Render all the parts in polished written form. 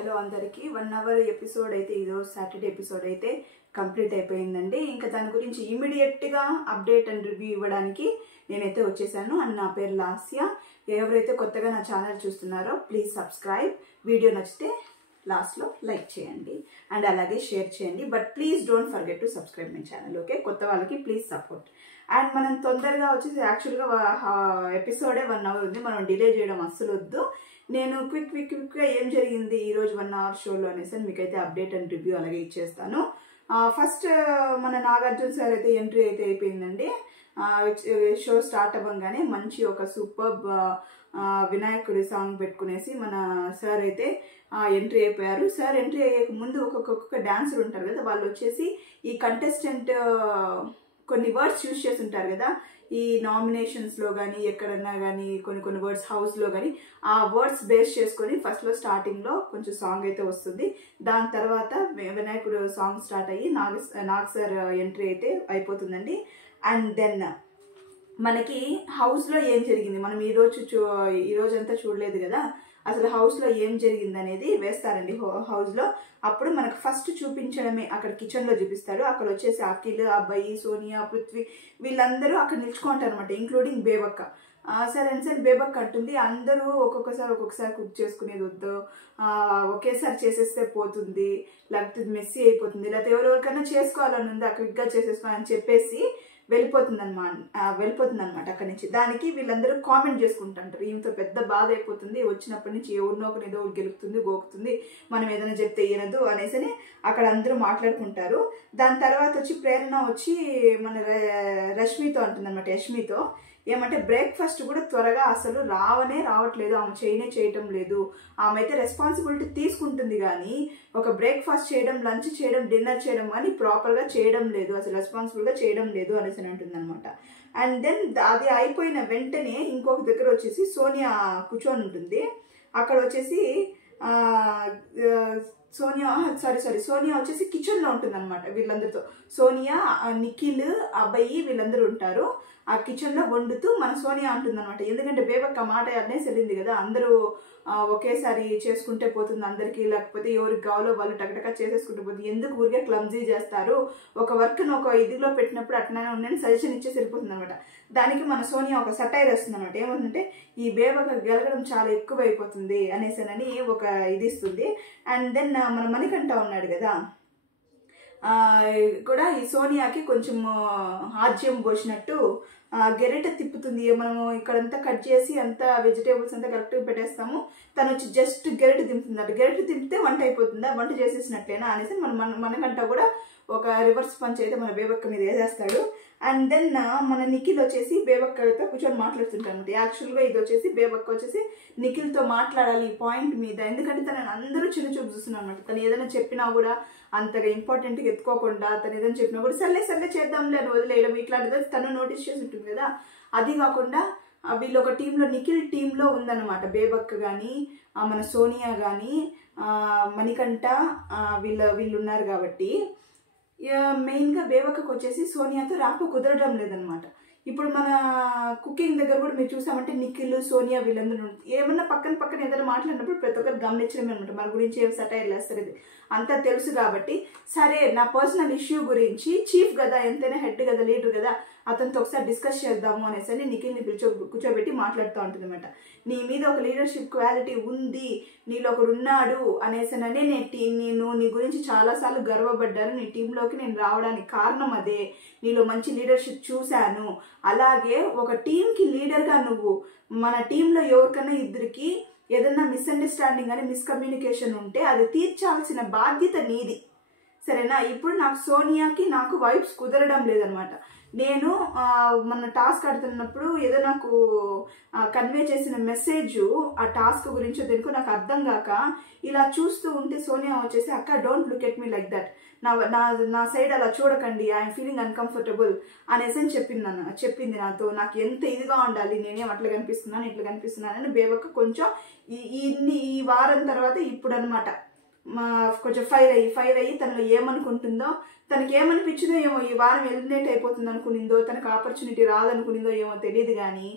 Hello అందరికీ 1 our episode అయితే ఈరోజు సాటర్డే ఎపిసోడ్ అయితే కంప్లీట్ అయిపోయిందండి. ఇంకా దాని గురించి ఇమీడియట్గా అప్డేట్ అండ్ రివ్యూ ఇవ్వడానికి నేనైతే వచ్చేసాను. అండ్ నా పేరు లాస్య. ఎవరైతే కొత్తగా నా ఛానల్ చూస్తున్నారో ప్లీజ్ సబ్స్క్రైబ్. వీడియో నచ్చితే లాస్ట్లో లైక్ చేయండి అండ్ అలాగే షేర్ చేయండి. But please don't forget to subscribe my channel. Okay, కొత్త వాళ్ళకి ప్లీజ్ సపోర్ట్. అండ్ మనం తొందరగా వచ్చేసి యాక్చువల్గా ఎపిసోడే 1 అవర్ ఉంది, మనం డిలే చేయడం అస్సలు వద్దు. నేను క్విక్గా ఏం జరిగింది ఈరోజు 1 అవర్ షోలో అనేసి మీకైతే అప్డేట్ అండ్ రివ్యూ అలాగే ఇచ్చేస్తాను. ఫస్ట్ మన నాగార్జున సార్ అయితే ఎంట్రీ అయితే అయిపోయిందండి. షో స్టార్ట్ అవ్వగానే మంచి ఒక సూపర్ వినాయకుడి సాంగ్ పెట్టుకునేసి మన సార్ అయితే ఎంట్రీ అయిపోయారు. సార్ ఎంట్రీ అయ్యే ముందు ఒక్కొక్క డాన్సర్ ఉంటారు కదా, వాళ్ళు వచ్చేసి ఈ కంటెస్టెంట్ కొన్ని వర్డ్స్ యూజ్ చేసి ఉంటారు కదా, ఈ నామినేషన్స్లో కానీ ఎక్కడన్నా కానీ కొన్ని వర్డ్స్ హౌస్లో కానీ ఆ వర్డ్స్ బేస్ చేసుకొని ఫస్ట్లో స్టార్టింగ్లో కొంచెం సాంగ్ అయితే వస్తుంది. దాని తర్వాత వినాయకుడు సాంగ్ స్టార్ట్ అయ్యి నాగ్ సార్ ఎంట్రీ అయితే అయిపోతుందండి. అండ్ దెన్ మనకి హౌస్లో ఏం జరిగింది మనం ఈరోజు అంతా చూడలేదు కదా, అసలు హౌస్లో ఏం జరిగింది అనేది వేస్తారండి హౌస్లో. అప్పుడు మనకు ఫస్ట్ చూపించడమే అక్కడ కిచెన్లో చూపిస్తాడు. అక్కడ వచ్చేసి అఖిల్, అబ్బాయి, సోనియా, పృథ్వీ వీళ్ళందరూ అక్కడ నిల్చుకుంటారు అనమాట, ఇంక్లూడింగ్ బేబక్క. సరే బేబక్క అంటుంది అందరూ ఒక్కొక్కసారి కుక్ చేసుకునేది వద్దు, ఒకేసారి చేసేస్తే పోతుంది, లేకపోతే మెస్సీ అయిపోతుంది, లేకపోతే ఎవరికైనా చేసుకోవాలని ఉంది క్విక్గా చేసేసుకోవాలని చెప్పేసి వెళ్ళిపోతుంది అనమాట అక్కడి నుంచి. దానికి వీళ్ళందరూ కామెంట్ చేసుకుంటుంటారు, ఈమెతో పెద్ద బాధ అయిపోతుంది, వచ్చినప్పటి నుంచి ఎవరినో ఒకరు ఏదో గెలుపుతుంది గోకుతుంది, మనం ఏదైనా చెప్తే ఈయనదు అనేసి అక్కడ అందరూ మాట్లాడుకుంటారు. దాని తర్వాత వచ్చి ప్రేరణ వచ్చి మన రష్మితో అంటుందన్నమాట, యష్మితో ఏమంటే బ్రేక్ఫాస్ట్ కూడా త్వరగా అసలు రావట్లేదు, ఆమె చేయటం లేదు. ఆమె అయితే రెస్పాన్సిబిలిటీ తీసుకుంటుంది కానీ ఒక బ్రేక్ఫాస్ట్ చేయడం, లంచ్ చేయడం, డిన్నర్ చేయడం కానీ ప్రాపర్గా చేయడం లేదు, అసలు రెస్పాన్సిబుల్గా చేయడం లేదు అనేసి అంటుంది అనమాట. అండ్ దెన్ అది అయిపోయిన వెంటనే ఇంకొక దగ్గర వచ్చేసి సోనియా కూర్చొని ఉంటుంది. అక్కడ వచ్చేసి సోనియా వచ్చేసి కిచెన్లో ఉంటుంది అనమాట వీళ్ళందరితో. సోనియా, నిఖిల్, అబ్బాయి వీళ్ళందరూ ఉంటారు ఆ కిచెన్లో వండుతూ. మన సోనియా అంటుంది అనమాట, ఎందుకంటే బేబక్క మాట అనేసి వెళ్ళింది కదా, అందరూ ఒకేసారి చేసుకుంటే పోతుంది అందరికీ, లేకపోతే ఎవరికి కావాలో వాళ్ళు టకటకా చేసేసుకుంటే పోతుంది, ఎందుకు ఊరికే క్లమ్జీ చేస్తారు, ఒక వర్క్ను ఒక ఇదిలో పెట్టినప్పుడు అట్లనే ఉండని సజెషన్ ఇచ్చేసి వెళ్ళిపోతుంది అనమాట. దానికి మన సోనియా ఒక సటైర్ వస్తుంది అనమాట, ఏమంటే ఈ బేబక్క గెలగడం చాలా ఎక్కువ అయిపోతుంది అనేసనని ఒక ఇది ఇస్తుంది. అండ్ దెన్ మన మణికంఠ ఉన్నాడు కదా, కూడా ఈ సోనియాకి కొంచెం ఆజ్యం పోసినట్టు గెరెట తిప్పుతుంది. మనము ఇక్కడంతా కట్ చేసి అంతా వెజిటేబుల్స్ అంతా కరెక్ట్గా పెట్టేస్తాము, తను వచ్చి జస్ట్ గెరెట దింపుతుంది. గెరెట దింపితే వంట అయిపోతుందా, వంట చేసేసినట్టేనా అనేసి మనకంట కూడా ఒక రివర్స్ పంచ్ అయితే మన బేబక్క మీద వేసేస్తాడు. అండ్ దెన్ మన నిఖిల్ వచ్చేసి బేబక్కతో కూర్చొని మాట్లాడుతుంటారు అనమాట. యాక్చువల్గా ఇది వచ్చేసి బేబక్క వచ్చేసి నిఖిల్తో మాట్లాడాలి ఈ పాయింట్ మీద, ఎందుకంటే తనని అందరూ చిన్న చూపు చూస్తున్నారు అనమాట. తను ఏదైనా చెప్పినా కూడా అంతగా ఇంపార్టెంట్గా ఎత్తుకోకుండా, తను ఏదైనా చెప్పినా కూడా సర్లే చేద్దాంలే అని వదిలేయడం ఇట్లాంటిది తను నోటీస్ చేసి ఉంటుంది కదా. అది కాకుండా వీళ్ళు ఒక టీంలో, నిఖిల్ టీంలో ఉందన్నమాట బేబక్క కానీ మన సోనియా కానీ మణికంఠ వీళ్ళు ఉన్నారు కాబట్టి మెయిన్గా బేబక్కకు వచ్చేసి సోనియాతో రాక కుదరడం లేదనమాట. ఇప్పుడు మన కుకింగ్ దగ్గర కూడా మీరు చూసామంటే నిఖిల్, సోనియా వీళ్ళందరూ ఏమన్నా పక్కన ఏదైనా మాట్లాడినప్పుడు ప్రతి ఒక్కరు గమనించడమే అనమాట, మన గురించి ఏం సటైర్లు వేస్తారు ఇది అంతా తెలుసు కాబట్టి. సరే నా పర్సనల్ ఇష్యూ గురించి చీఫ్ కదా, ఎంతైనా హెడ్ కదా, లీడర్ కదా, అతనితో ఒకసారి డిస్కస్ చేద్దాము అనేసి నిఖిల్ని కూర్చోబెట్టి మాట్లాడుతూ ఉంటుంది అనమాట. నీ మీద ఒక లీడర్షిప్ క్వాలిటీ ఉంది, నీలో ఒకడు ఉన్నాడు అనేసననే నేను నీ గురించి చాలాసార్లు గర్వపడ్డాను, నీ టీంలోకి నేను రావడానికి కారణం అదే, నీలో మంచి లీడర్షిప్ చూశాను. అలాగే ఒక టీంకి లీడర్గా నువ్వు మన టీంలో ఎవరికైనా ఇద్దరికి ఏదన్నా మిస్అండర్స్టాండింగ్ అని మిస్కమ్యూనికేషన్ ఉంటే అది తీర్చాల్సిన బాధ్యత నీది, సరేనా. ఇప్పుడు నాకు సోనియాకి నాకు వైబ్స్ కుదరడం లేదనమాట. నేను మన టాస్క్ ఆడుతున్నప్పుడు ఏదో నాకు కన్వే చేసిన మెసేజ్ ఆ టాస్క్ గురించో దేనికో నాకు అర్థం కాక ఇలా చూస్తూ ఉంటే సోనియా వచ్చేసి అక్క don't look at me like that, నా సైడ్ అలా చూడకండి, ఐఎమ్ ఫీలింగ్ అన్కంఫర్టబుల్ అనేసి చెప్పింది నాతో. నాకు ఎంత ఇదిగా ఉండాలి, నేనేం అట్లా కనిపిస్తున్నాను ఇట్లా కనిపిస్తున్నానని బేబక్క కొంచెం ఈ వారం తర్వాత ఇప్పుడు అనమాట కొంచెం ఫైర్ అయ్యి తనలో ఏమనుకుంటుందో, తనకి ఏమనిపించిందో ఏమో, ఈ వారం ఎలిమినేట్ అయిపోతుంది అనుకునిందో, తనకు ఆపర్చునిటీ రాదనుకునిందో ఏమో తెలియదు కానీ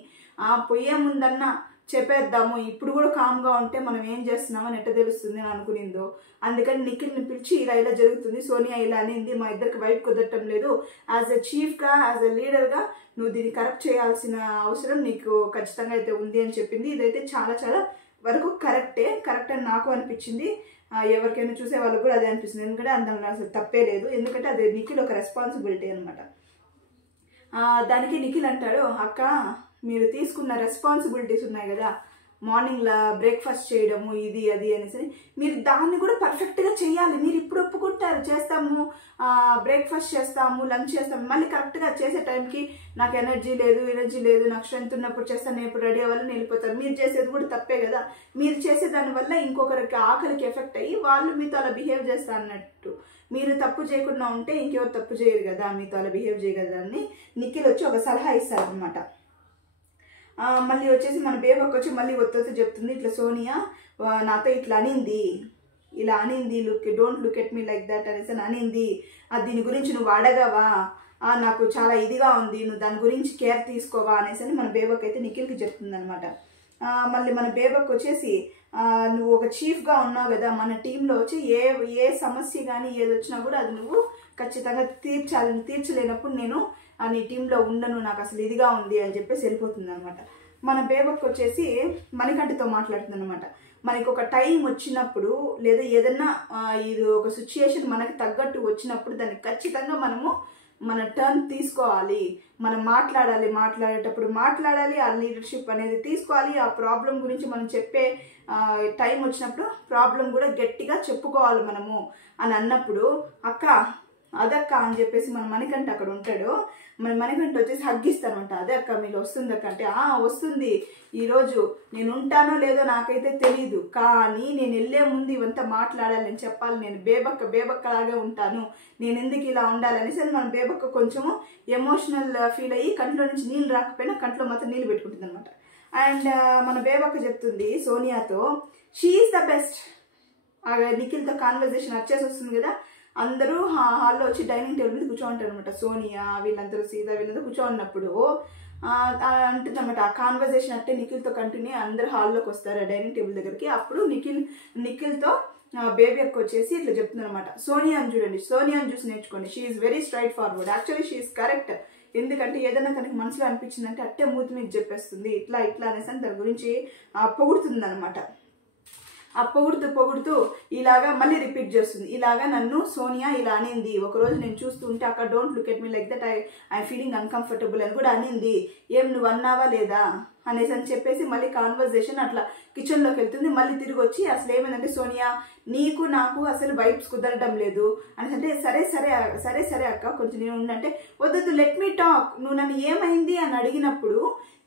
పోయే ముందన్నా చెప్పేద్దాము, ఇప్పుడు కూడా కామ్గా ఉంటే మనం ఏం చేస్తున్నామని ఎట్ట తెలుస్తుంది అని అనుకునిందో. అందుకని నిఖిల్ని పిలిచి ఇలా ఇలా జరుగుతుంది, సోనియా ఇలా అనింది, మా ఇద్దరికి వైపు కుదరటం లేదు, యాజ్ ఎ చీఫ్గా యాజ్ ఎ లీడర్గా నువ్వు దీన్ని కరెక్ట్ చేయాల్సిన అవసరం నీకు ఖచ్చితంగా అయితే ఉంది అని చెప్పింది. ఇదైతే చాలా చాలా వరకు కరెక్ట్ అని నాకు అనిపించింది. ఎవరికైనా చూసే వాళ్ళకి కూడా అదే అనిపిస్తుంది. ఎందుకంటే అందులో అసలు తప్పే లేదు, ఎందుకంటే అది నిఖిల్ ఒక రెస్పాన్సిబిలిటీ అనమాట. దానికి నిఖిల్ అంటాడు, అక్క మీరు తీసుకున్న రెస్పాన్సిబిలిటీస్ ఉన్నాయి కదా, మార్నింగ్లో బ్రేక్ఫాస్ట్ చేయడము ఇది అది అనేసి, మీరు దాన్ని కూడా పర్ఫెక్ట్గా చేయాలి. మీరు ఇప్పుడు ఒప్పుకుంటారు చేస్తాము, బ్రేక్ఫాస్ట్ చేస్తాము, లంచ్ చేస్తాము, మళ్ళీ కరెక్ట్గా చేసే టైంకి నాకు ఎనర్జీ లేదు, నాకు స్ట్రెంత్ ఉన్నప్పుడు చేస్తాను, నేను ఇప్పుడు రెడీ అవ్వాలని వెళ్ళిపోతారు. మీరు చేసేది కూడా తప్పే కదా, మీరు చేసే దానివల్ల ఇంకొకరికి ఆకలికి ఎఫెక్ట్ అయ్యి వాళ్ళు మీతో అలా బిహేవ్ చేస్తా అన్నట్టు. మీరు తప్పు చేయకుండా ఉంటే ఇంకెవరు తప్పు చేయరు కదా, మీతో అలా బిహేవ్ చేయగలరా అని నిఖిల్ వచ్చి ఒక సలహా ఇస్తారనమాట. మళ్ళీ వచ్చేసి మన బేబక్ వచ్చి మళ్ళీ ఒత్తి చెప్తుంది, ఇట్లా సోనియా నాతో ఇట్లా అనింది, don't look at me like that అనేసి అనింది, దీని గురించి నువ్వు అడగవా, నాకు చాలా ఇదిగా ఉంది, నువ్వు దాని గురించి కేర్ తీసుకోవా అనేసి మన బేబక్ అయితే నిఖిల్కి చెప్తుంది అనమాట. మళ్ళీ మన బేబక్ వచ్చేసి నువ్వు ఒక చీఫ్గా ఉన్నావు కదా, మన టీంలో వచ్చి ఏ సమస్య కానీ ఏది వచ్చినా కూడా అది నువ్వు ఖచ్చితంగా తీర్చలేనప్పుడు నేను నీ టీంలో ఉండను, నాకు అసలు ఇదిగా ఉంది అని చెప్పేసి వెళ్ళిపోతుంది అనమాట. మన బేబక్ వచ్చేసి మణికంఠతో మాట్లాడుతుంది అనమాట. మనకి ఒక టైం వచ్చినప్పుడు లేదా ఏదన్నా ఇది ఒక సిచ్యుయేషన్ మనకి తగ్గట్టు వచ్చినప్పుడు దాన్ని ఖచ్చితంగా మనము మన టర్న్ తీసుకోవాలి, మనం మాట్లాడేటప్పుడు మాట్లాడాలి, ఆ లీడర్షిప్ అనేది తీసుకోవాలి. ఆ ప్రాబ్లం గురించి మనం చెప్పే టైం వచ్చినప్పుడు ప్రాబ్లం కూడా గట్టిగా చెప్పుకోవాలి మనము అని అన్నప్పుడు, అదక్క అని చెప్పేసి మన మణికంఠ అక్కడ ఉంటాడు. మన మణికంఠ వచ్చేసి హగ్గిస్తానంట, అదే అక్క మీరు వస్తుంది అక్క అంటే, వస్తుంది, ఈరోజు నేను ఉంటానో లేదో నాకైతే తెలీదు, కానీ నేను వెళ్ళే ముందు ఇవంతా మాట్లాడాలి, నేను చెప్పాలి, నేను బేబక్క లాగే ఉంటాను, నేను ఎందుకు ఇలా ఉండాలనేసి మన బేబక్క కొంచెము ఎమోషనల్ ఫీల్ అయ్యి కంట్లో నుంచి నీళ్ళు రాకపోయినా కంట్లో మొత్తం నీళ్ళు పెట్టుకుంటుంది అనమాట. అండ్ మన బేబక్క చెప్తుంది సోనియాతో, షీ ఈజ్ ద బెస్ట్. నిఖిల్తో కాన్వర్జేషన్ వచ్చేసి వస్తుంది కదా, అందరూ హాల్లో వచ్చి డైనింగ్ టేబుల్ మీద కూర్చోంటారు అనమాట. సోనియా వీళ్ళందరూ సీత వీళ్ళందరూ కూర్చోన్నప్పుడు అంటుంది అనమాట. ఆ కాన్వర్జేషన్ అంటే నిఖిల్తో కంటిన్యూ అందరూ హాల్లోకి వస్తారు డైనింగ్ టేబుల్ దగ్గరికి. అప్పుడు నిఖిల్తో బేబీ అక్క వచ్చేసి ఇట్లా చెప్తుంది అనమాట, సోనియాని చూడండి, సోనియాని చూసి నేర్చుకోండి, she is very straight forward, actually she is correct. ఎందుకంటే ఏదైనా తనకి మనసులో అనిపించిందంటే అట్టే మూతి మీకు చెప్పేస్తుంది, ఇట్లా అనేసి అని దాని గురించి పొగుడుతుంది అనమాట. ఆ పొగుడుతూ ఇలాగా మళ్ళీ రిపీట్ చేస్తుంది, ఇలాగా నన్ను సోనియా ఇలా అనింది, ఒకరోజు నేను చూస్తుంటే అక్కడ don't look at me like that, I'm feeling uncomfortable అని కూడా అనింది, ఏం నువ్వు అన్నావా లేదా అనేసి అని చెప్పేసి మళ్ళీ కాన్వర్జేషన్ అట్లా కిచెన్లోకి వెళ్తుంది. మళ్ళీ తిరిగి వచ్చి అసలు ఏమైందంటే, సోనియా నీకు నాకు అసలు వైబ్స్ కుదరడం లేదు అనేసి అంటే, సరే అక్క కొంచెం నేను ఉండంటే, వద్దు లెట్ మీ టాక్, నువ్వు నన్ను ఏమైంది అని అడిగినప్పుడు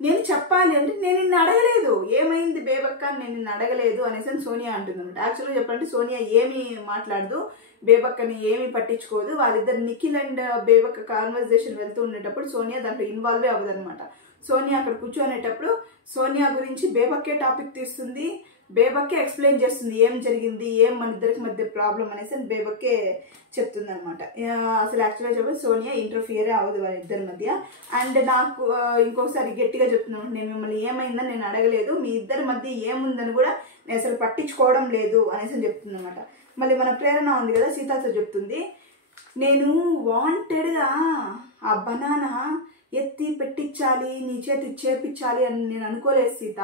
నేను చెప్పాలి అంటే, నేను నిన్ను అడగలేదు, ఏమైంది బేబక్క నేను నిన్ను అడగలేదు అనేసి అని సోనియా అంటుంది అనమాట. యాక్చువల్గా చెప్పాలంటే సోనియా ఏమీ మాట్లాడదు, బేబక్కని ఏమీ పట్టించుకోదు. వాళ్ళిద్దరు నిఖిల్ అండ్ బేబక్క కాన్వర్జేషన్ వెళ్తూ ఉండేటప్పుడు సోనియా దాంట్లో ఇన్వాల్వే అవ్వదు అనమాట. సోనియా అక్కడ కూర్చోనేటప్పుడు సోనియా గురించి బేబక్కే టాపిక్ తీస్తుంది, బేబక్కే ఎక్స్ప్లెయిన్ చేస్తుంది ఏం జరిగింది, ఏం మన ఇద్దరికి మధ్య ప్రాబ్లం అనేసి బేబక్కే చెప్తుంది అనమాట. అసలు యాక్చువల్గా చెప్పి సోనియా ఇంటర్ఫియరే అవ్వదు వాళ్ళ ఇద్దరి మధ్య. అండ్ నాకు ఇంకొకసారి గట్టిగా చెప్తున్నాను, నేను మిమ్మల్ని ఏమైందని నేను అడగలేదు, మీ ఇద్దరి మధ్య ఏముందని కూడా నేను అసలు పట్టించుకోవడం లేదు అనేసి చెప్తుంది అనమాట. మళ్ళీ మన ప్రేరణ ఉంది కదా, సీతాతో చెప్తుంది, నేను వాంటెడ్గా ఆ బనానా ఎత్తి పెట్టించాలి, నీ చేతి చేపించాలి అని నేను అనుకోలేదు సీత.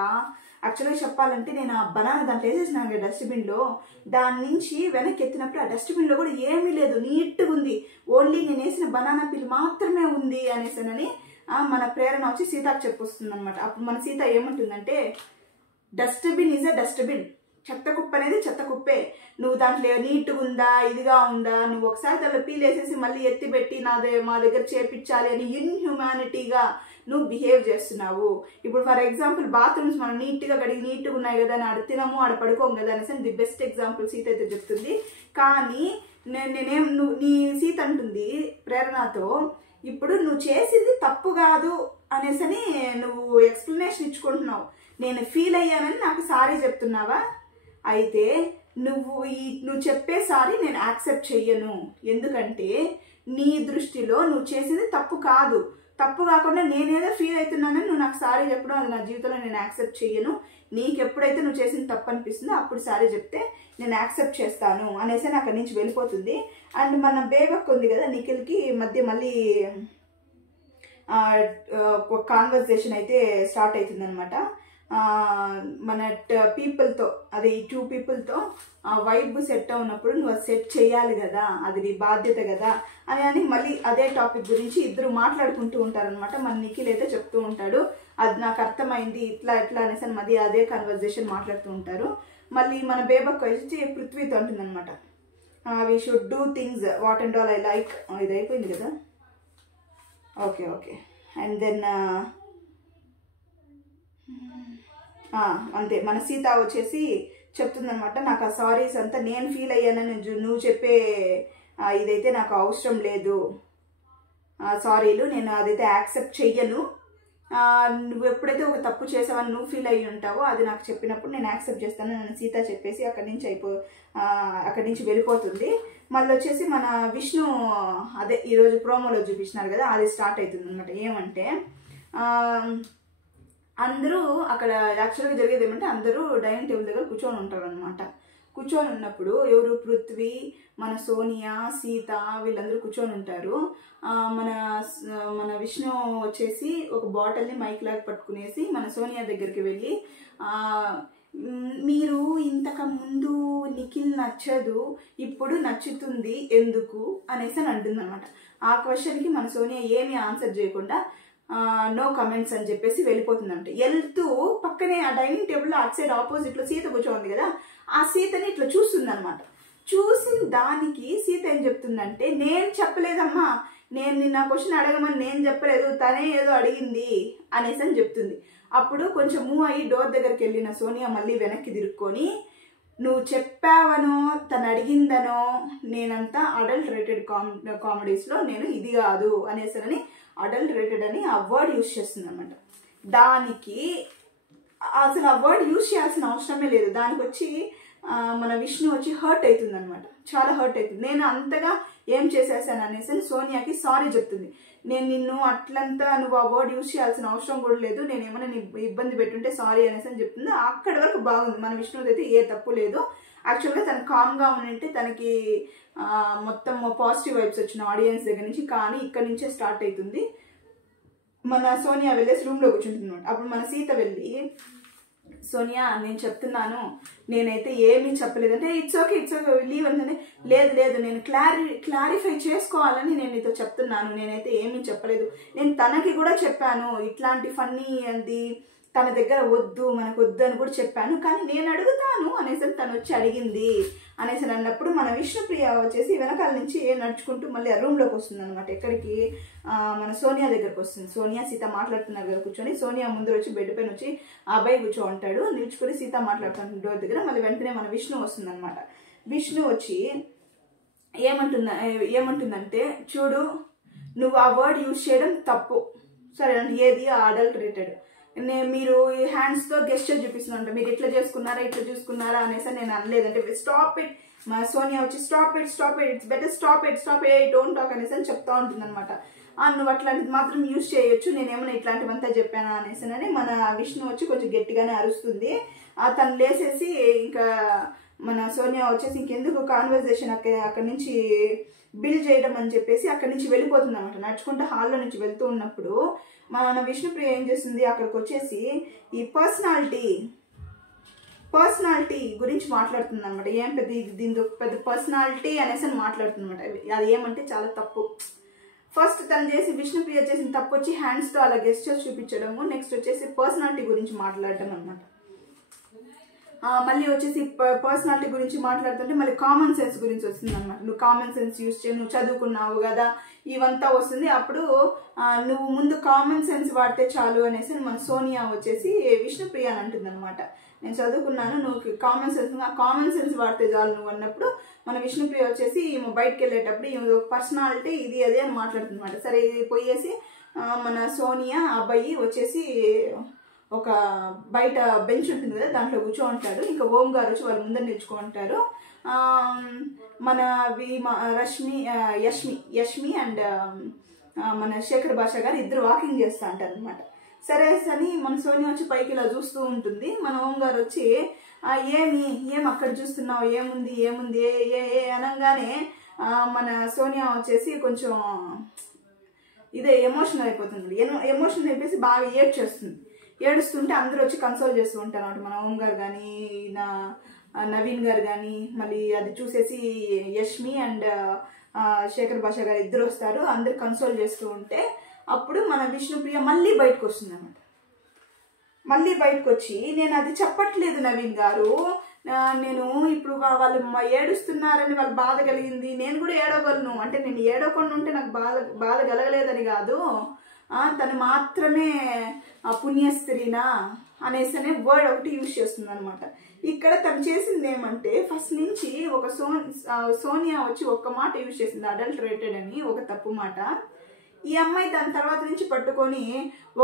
యాక్చువల్గా చెప్పాలంటే నేను ఆ బనానా దాంట్లో వేసేసినాను డస్ట్బిన్లో, దాని నుంచి వెనక్కి ఎత్తినప్పుడు ఆ డస్ట్బిన్లో కూడా ఏమీ లేదు, నీట్గా ఉంది, ఓన్లీ నేను వేసిన బనానా పిల్ మాత్రమే ఉంది అనేసానని మన ప్రేరణ వచ్చి సీతకు చెప్పొస్తుంది అనమాట. అప్పుడు మన సీత ఏమంటుందంటే, డస్ట్బిన్ ఈజ్ ఎ డస్ట్బిన్, చెత్త కుప్ప అనేది చెత్త కుప్పే, నువ్వు దాంట్లో నీట్గా ఉందా ఇదిగా ఉందా, నువ్వు ఒకసారి దాంట్లో పీల్ వేసేసి మళ్ళీ ఎత్తిపెట్టి మా దగ్గర చేపించాలి అని ఇన్హ్యూమానిటీగా నువ్వు బిహేవ్ చేస్తున్నావు. ఇప్పుడు ఫర్ ఎగ్జాంపుల్ బాత్రూమ్స్ మనం నీట్గా కడిగి నీట్గా ఉన్నాయి కదా అని ఆడ తినము ఆడ పడుకోము కదా అనేసి ది బెస్ట్ ఎగ్జాంపుల్ సీత అయితే చెప్తుంది. కానీ నీ సీత అంటుంది ప్రేరణతో, ఇప్పుడు నువ్వు చేసింది తప్పు కాదు అనేసని నువ్వు ఎక్స్ప్లెనేషన్ ఇచ్చుకుంటున్నావు, నేను ఫీల్ అయ్యానని నాకు సారీ చెప్తున్నావా, అయితే నువ్వు చెప్పే సారీ నేను యాక్సెప్ట్ చెయ్యను, ఎందుకంటే నీ దృష్టిలో నువ్వు చేసింది తప్పు కాదు, తప్పు కాకుండా నేనేదో ఫీల్ అవుతున్నానని నువ్వు నాకు సారీ చెప్పడం అది నా జీవితంలో నేను యాక్సెప్ట్ చేయను. నీకు ఎప్పుడైతే నువ్వు చేసిన తప్పు అనిపిస్తుందో అప్పుడు సారీ చెప్తే నేను యాక్సెప్ట్ చేస్తాను అనేసి నాకు అక్కడి నుంచి వెళ్ళిపోతుంది. అండ్ మన బేబక్ ఉంది కదా, నిఖిల్కి మధ్య మళ్ళీ ఒక కాన్వర్సేషన్ అయితే స్టార్ట్ అవుతుంది అనమాట. మన పీపుల్తో, అదే ఈ 2 పీపుల్తో వైబ్ సెట్ అవునప్పుడు నువ్వు అది సెట్ చేయాలి కదా, అది నీ బాధ్యత కదా అని మళ్ళీ అదే టాపిక్ గురించి ఇద్దరు మాట్లాడుకుంటూ ఉంటారనమాట. మన నిఖిల్ అయితే చెప్తూ ఉంటాడు, అది నాకు అర్థమైంది ఇట్లా ఎట్లా అనేసి అని మళ్ళీ అదే కన్వర్జేషన్ మాట్లాడుతూ ఉంటారు. మళ్ళీ మన బేబక్ వచ్చి పృథ్వీతో ఉంటుందన్నమాట, we should do things what and all I like. ఇది అయిపోయింది కదా, ఓకే ఓకే. అండ్ దెన్ అంతే మన సీత వచ్చేసి చెప్తుందనమాట, నాకు ఆ సారీస్ అంతా నేను ఫీల్ అయ్యానని నువ్వు చెప్పే ఇదైతే నాకు అవసరం లేదు, సారీలు నేను అదైతే యాక్సెప్ట్ చెయ్యను. నువ్వు ఎప్పుడైతే ఒక తప్పు చేసావని నువ్వు ఫీల్ అయ్యి ఉంటావో అది నాకు చెప్పినప్పుడు నేను యాక్సెప్ట్ చేస్తాను నన్ను సీత చెప్పేసి అక్కడి నుంచి వెళ్ళిపోతుంది. మళ్ళీ వచ్చేసి మన విష్ణు అదే ఈరోజు ప్రోమోలో చూపించినారు కదా, అది స్టార్ట్ అవుతుంది అనమాట. ఏమంటే అందరూ అక్కడ యాక్చువల్గా జరిగేది ఏమంటే అందరూ డైనింగ్ టేబుల్ దగ్గర కూర్చొని ఉంటారు అనమాట. కూర్చొని ఉన్నప్పుడు ఎవరు పృథ్వీ, మన సోనియా, సీత వీళ్ళందరూ కూర్చొని ఉంటారు. మన విష్ణు వచ్చేసి ఒక బాటిల్ని మైక్ లాగా పట్టుకునేసి మన సోనియా దగ్గరికి వెళ్ళి, మీరు ఇంతకు ముందు నిఖిల్ నచ్చదు ఇప్పుడు నచ్చుతుంది ఎందుకు అనేసి అని అంటుందన్నమాట. ఆ క్వశ్చన్కి మన సోనియా ఏమీ ఆన్సర్ చేయకుండా నో కమెంట్స్ అని చెప్పేసి వెళ్ళిపోతుందంట. వెళ్తూ పక్కనే ఆ డైనింగ్ టేబుల్లో అటు సైడ్ ఆపోజిట్లో సీత కూర్చోంది కదా, ఆ సీతని ఇట్లా చూస్తుంది అనమాట. చూసిన దానికి సీత ఏం చెప్తుందంటే, నేను చెప్పలేదమ్మా, నేను నిన్న క్వశ్చన్ అడగమని నేను చెప్పలేదు, తనే ఏదో అడిగింది అనేసి అని చెప్తుంది. అప్పుడు కొంచెం మూవ్ అయ్యి డోర్ దగ్గరికి వెళ్ళిన సోనియా మళ్ళీ వెనక్కి తిరుక్కొని, నువ్వు చెప్పావనో తను అడిగిందనో నేనంతా అడల్ట్ రేటెడ్ కామెడీస్లో నేను ఇది కాదు అనేసరని అడల్ట్ రేటెడ్ అని ఆ వర్డ్ యూజ్ చేస్తుంది అనమాట. దానికి అసలు ఆ వర్డ్ యూజ్ చేయాల్సిన అవసరమే లేదు. దానికి వచ్చి మన విష్ణు వచ్చి హర్ట్ అవుతుంది అనమాట, చాలా హర్ట్ అవుతుంది. నేను అంతగా ఏం చేసేసాను అనేసి సోనియాకి సారీ చెప్తుంది. నేను నిన్ను అట్లంతా నువ్వు ఆ వర్డ్ యూజ్ చేయాల్సిన అవసరం కూడా లేదు, నేను ఏమైనా ఇబ్బంది పెట్టుంటే సారీ అనేసి అని చెప్తుంది. అక్కడి వరకు బాగుంది, మన విష్ణుది అయితే ఏ తప్పు లేదు. యాక్చువల్గా తను కామ్గా ఉంటే తనకి మొత్తం పాజిటివ్ వైబ్స్ వచ్చిన ఆడియన్స్ దగ్గర నుంచి. కానీ ఇక్కడ నుంచే స్టార్ట్ అవుతుంది. మన సోనియా వెళ్ళేసి రూమ్లో కూర్చుంటుంది అనమాట. అప్పుడు మన సీత వెళ్ళి, సోనియా నేను చెప్తున్నాను, నేనైతే ఏమీ చెప్పలేదంటే ఇట్స్ ఓకే లీవ్ అంటే, లేదు నేను క్లారిఫై చేసుకోవాలని నేను నీతో చెప్తున్నాను, నేనైతే ఏమీ చెప్పలేదు. నేను తనకి కూడా చెప్పాను ఇట్లాంటి ఫన్నీ అది తన దగ్గర వద్దు, మనకు వద్దు అని కూడా చెప్పాను, కానీ నేను అడుగుతాను అనేసి తను వచ్చి అడిగింది అనేసి అన్నప్పుడు మన విష్ణుప్రియ వచ్చేసి వెనకాల నుంచి నడుచుకుంటూ మళ్ళీ ఆ రూమ్లోకి వస్తుంది అనమాట. ఎక్కడికి, మన సోనియా దగ్గరకు వస్తుంది. సోనియా సీత మాట్లాడుతున్నారు కదా కూర్చొని, సోనియా ముందు వచ్చి బెడ్ పైన వచ్చి ఆ అబ్బాయి కూర్చో ఉంటాడు, నిల్చుకొని సీత మాట్లాడుతుంటాడు డోర్ దగ్గర. మళ్ళీ వెంటనే మన విష్ణు వస్తుంది అనమాట. విష్ణు వచ్చి ఏమంటుందంటే, చూడు నువ్వు ఆ వర్డ్ యూజ్ చేయడం తప్పు, సరే అండి, ఏది అడల్ట్ రేటెడ్, మీరు ఈ హ్యాండ్స్తో గెస్చర్ చూపిస్తున్నా, మీరు ఇట్లా చూసుకున్నారా అనేసి నేను అనలేదంటే స్టాప్ ఇట్. మా సోనియా వచ్చి stop it it's better stop it don't talk అనేసి అని చెప్తా ఉంటుంది అనమాట. నువ్వు అట్లాంటిది మాత్రం యూజ్ చేయొచ్చు, నేనేమైనా ఇట్లాంటివంతా చెప్పానా అనేసి అని మన విష్ణు వచ్చి కొంచెం గట్టిగానే అరుస్తుంది. తను లేసేసి ఇంకా మన సోనియా వచ్చేసి ఇంకెందుకు కాన్వర్జేషన్ అక్కడి నుంచి బిల్డ్ చేయడం అని చెప్పేసి అక్కడి నుంచి వెళ్ళిపోతుంది అనమాట. నడుచుకుంటే హాల్లో నుంచి వెళ్తూ ఉన్నప్పుడు మన విష్ణుప్రియ ఏం చేస్తుంది, అక్కడికి వచ్చేసి ఈ పర్సనాలిటీ గురించి మాట్లాడుతుంది అనమాట. ఏం దీంతో పెద్ద పర్సనాలిటీ అనేసి అని మాట్లాడుతుంది అనమాట. అది ఏమంటే చాలా తప్పు. ఫస్ట్ తను చేసి విష్ణుప్రియ చేసిన తప్పు వచ్చి హ్యాండ్స్తో అలా గెస్చర్స్ చూపించడము, నెక్స్ట్ వచ్చేసి పర్సనాలిటీ గురించి మాట్లాడటం అనమాట. మళ్ళీ వచ్చేసి పర్సనాలిటీ గురించి మాట్లాడుతుంటే మళ్ళీ కామన్ సెన్స్ గురించి వస్తుంది అనమాట. నువ్వు కామన్ సెన్స్ యూజ్ చేయి, నువ్వు చదువుకున్నావు కదా, ఇవంతా వస్తుంది. అప్పుడు నువ్వు ముందు కామన్ సెన్స్ వాడితే చాలు అనేసి మన సోనియా వచ్చేసి విష్ణుప్రియ అని అంటుంది అనమాట. నేను చదువుకున్నాను, నువ్వు కామన్ సెన్స్ వాడితే చాలు నువ్వు అన్నప్పుడు మన విష్ణుప్రియ వచ్చేసి బయటకు వెళ్ళేటప్పుడు పర్సనాలిటీ ఇది అది అని మాట్లాడుతుంది అనమాట. సరే పోయేసి మన సోనియా అబ్బాయి వచ్చేసి ఒక బయట బెంచ్ ఉంటుంది కదా, దాంట్లో కూర్చో ఉంటాడు. ఇంకా ఓం గారు వచ్చి వాళ్ళ ముందర నిల్చుకో ఉంటారు. మన యష్మి అండ్ మన శేఖర్ భాష గారు ఇద్దరు వాకింగ్ చేస్తూ అంటారు అనమాట. సరే అని మన సోనియా వచ్చి పైకి ఇలా చూస్తూ ఉంటుంది. మన ఓం గారు వచ్చి ఏం అక్కడ చూస్తున్నావు, ఏముంది ఏముంది ఏ ఏ ఏ అనగానే మన సోనియా వచ్చేసి కొంచెం ఇదే ఎమోషనల్ అయిపోతుంది. ఎమోషనల్ అయిపోయి బాగా ఏడ్చేస్తుంది. ఏడుస్తుంటే అందరూ వచ్చి కన్సోల్ చేస్తూ ఉంటారు అనమాట. మన ఓం గారు కానీ నవీన్ గారు కానీ మళ్ళీ అది చూసేసి యష్మి అండ్ శేఖర్ భాష గారు ఇద్దరు వస్తారు. అందరు కన్సోల్ చేస్తూ ఉంటే అప్పుడు మన విష్ణుప్రియ మళ్ళీ బయటకు వస్తుంది అనమాట. మళ్ళీ బయటకు వచ్చి నేను అది చెప్పట్లేదు నవీన్ గారు, నేను ఇప్పుడు వాళ్ళు ఏడుస్తున్నారని వాళ్ళు బాధ కలిగింది, నేను కూడా ఏడవగలను అంటే నేను ఏడవకుండా ఉంటే నాకు బాధ కలగలేదని కాదు, తను మాత్రమే పుణ్యస్త్రీనా అనేసి వర్డ్ ఒకటి యూజ్ చేస్తుంది అనమాట. ఇక్కడ తను చేసింది ఏమంటే ఫస్ట్ నుంచి ఒక సోనియా వచ్చి ఒక్క మాట యూజ్ చేసింది, అడల్టరేటెడ్ అని ఒక తప్పు మాట. ఈ అమ్మాయి దాని తర్వాత నుంచి పట్టుకొని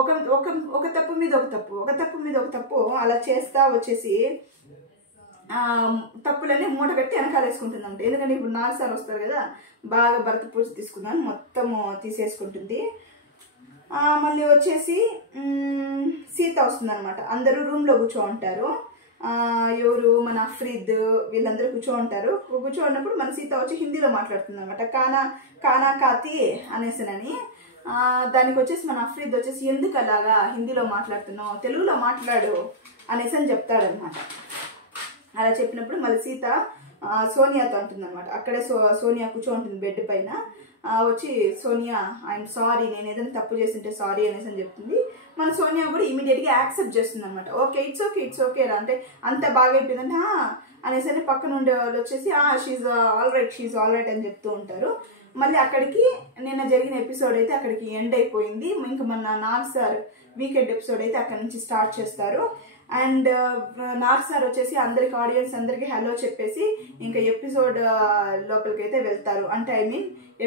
ఒక తప్పు మీద ఒక తప్పు అలా చేస్తా వచ్చేసి తప్పులన్నీ మూట కట్టి వెనకాలేసుకుంటుంది అంట. ఎందుకంటే ఇప్పుడు 4 సార్లు వస్తారు కదా, బాగా భరత పూజ తీసుకున్నాను మొత్తము తీసేసుకుంటుంది. మళ్ళీ వచ్చేసి సీత వస్తుంది అనమాట. అందరూ రూమ్లో కూర్చోంటారు. ఎవరు మన అఫ్రీద్ వీళ్ళందరూ కూర్చోన్నప్పుడు మన సీత వచ్చి హిందీలో మాట్లాడుతుంది అనమాట. కానా కాతి అనేసినని దానికి వచ్చేసి మన అఫ్రీద్ వచ్చేసి ఎందుకు అలాగా హిందీలో మాట్లాడుతున్నావు, తెలుగులో మాట్లాడు అనేసి అని చెప్తాడనమాట. అలా చెప్పినప్పుడు మళ్ళీ సీత సోనియాతో అంటుంది అనమాట. అక్కడే సోనియా కూర్చోంటుంది బెడ్ పైన. వచ్చి సోనియా ఐఎమ్ సారీ, నేను ఏదైనా తప్పు చేస్తుంటే సారీ అనేసి అని చెప్తుంది. మన సోనియా కూడా ఇమీడియట్గా యాక్సెప్ట్ చేస్తుంది అనమాట. ఓకే ఇట్స్ ఓకే రా అంటే అంత బాగా అయిపోయిందంటే అనేసి అని పక్కన ఉండే వాళ్ళు వచ్చేసి షీఈ్ ఆల్ రైట్ అని చెప్తూ ఉంటారు. మళ్ళీ అక్కడికి నిన్న జరిగిన ఎపిసోడ్ అయితే అక్కడికి ఎండ్ అయిపోయింది. ఇంకా మన నాగ్ సార్ వీకెండ్ ఎపిసోడ్ అయితే అక్కడ నుంచి స్టార్ట్ చేస్తారు. అండ్ నాగ్ సార్ వచ్చేసి అందరికి ఆడియన్స్ అందరికి హలో చెప్పేసి ఇంకా ఎపిసోడ్ లోపలికి అయితే వెళ్తారు. అంటే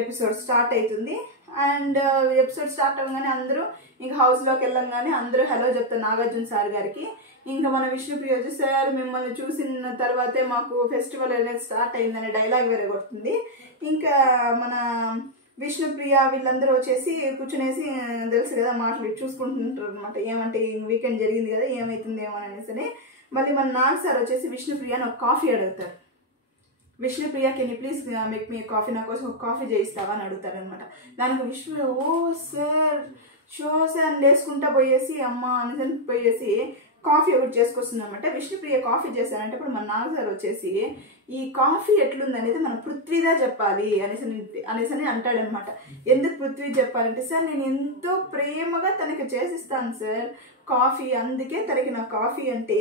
ఎపిసోడ్ స్టార్ట్ అవుతుంది. అండ్ ఎపిసోడ్ స్టార్ట్ అవ్వగానే అందరూ ఇంకా హౌస్లోకి వెళ్ళంగానే అందరూ హలో చెప్తారు నాగార్జున సార్ గారికి. ఇంకా మన విష్ణుప్రియ వచ్చి సార్ మిమ్మల్ని చూసిన తర్వాతే మాకు ఫెస్టివల్ అనేది స్టార్ట్ అయిందనే డైలాగ్ వేరే కొడుతుంది. ఇంకా మన విష్ణుప్రియ వీళ్ళందరూ వచ్చేసి కూర్చునేసి తెలుసు కదా మాటలు చూసుకుంటుంటారు అనమాట. ఏమంటే వీకెండ్ జరిగింది కదా ఏమవుతుంది ఏమో అనేసి. మళ్ళీ మన నాగ్ సార్ వచ్చేసి విష్ణుప్రియని ఒక కాఫీ అడుగుతారు. Vishnupriya can you please make me coffee, నా కోసం ఒక కాఫీ చేయిస్తావా అని అడుగుతారు అనమాట. దానికి విష్ణుప్రియ ఓ సార్ అని లేసుకుంటా పోయేసి అమ్మ అనేసి పోయేసి కాఫీ ఒకటి చేసుకొస్తుంది అనమాట. విష్ణుప్రియ కాఫీ చేశారంటే ఇప్పుడు మన నాగ్ సార్ వచ్చేసి ఈ కాఫీ ఎట్లుంది అనేది మన పృథ్వీదా చెప్పాలి అనేసి అంటాడనమాట. ఎందుకు పృథ్వీ చెప్పాలంటే సార్ నేను ఎంతో ప్రేమగా తనకి చేసిస్తాను సార్ కాఫీ, అందుకే తనకి నా కాఫీ అంటే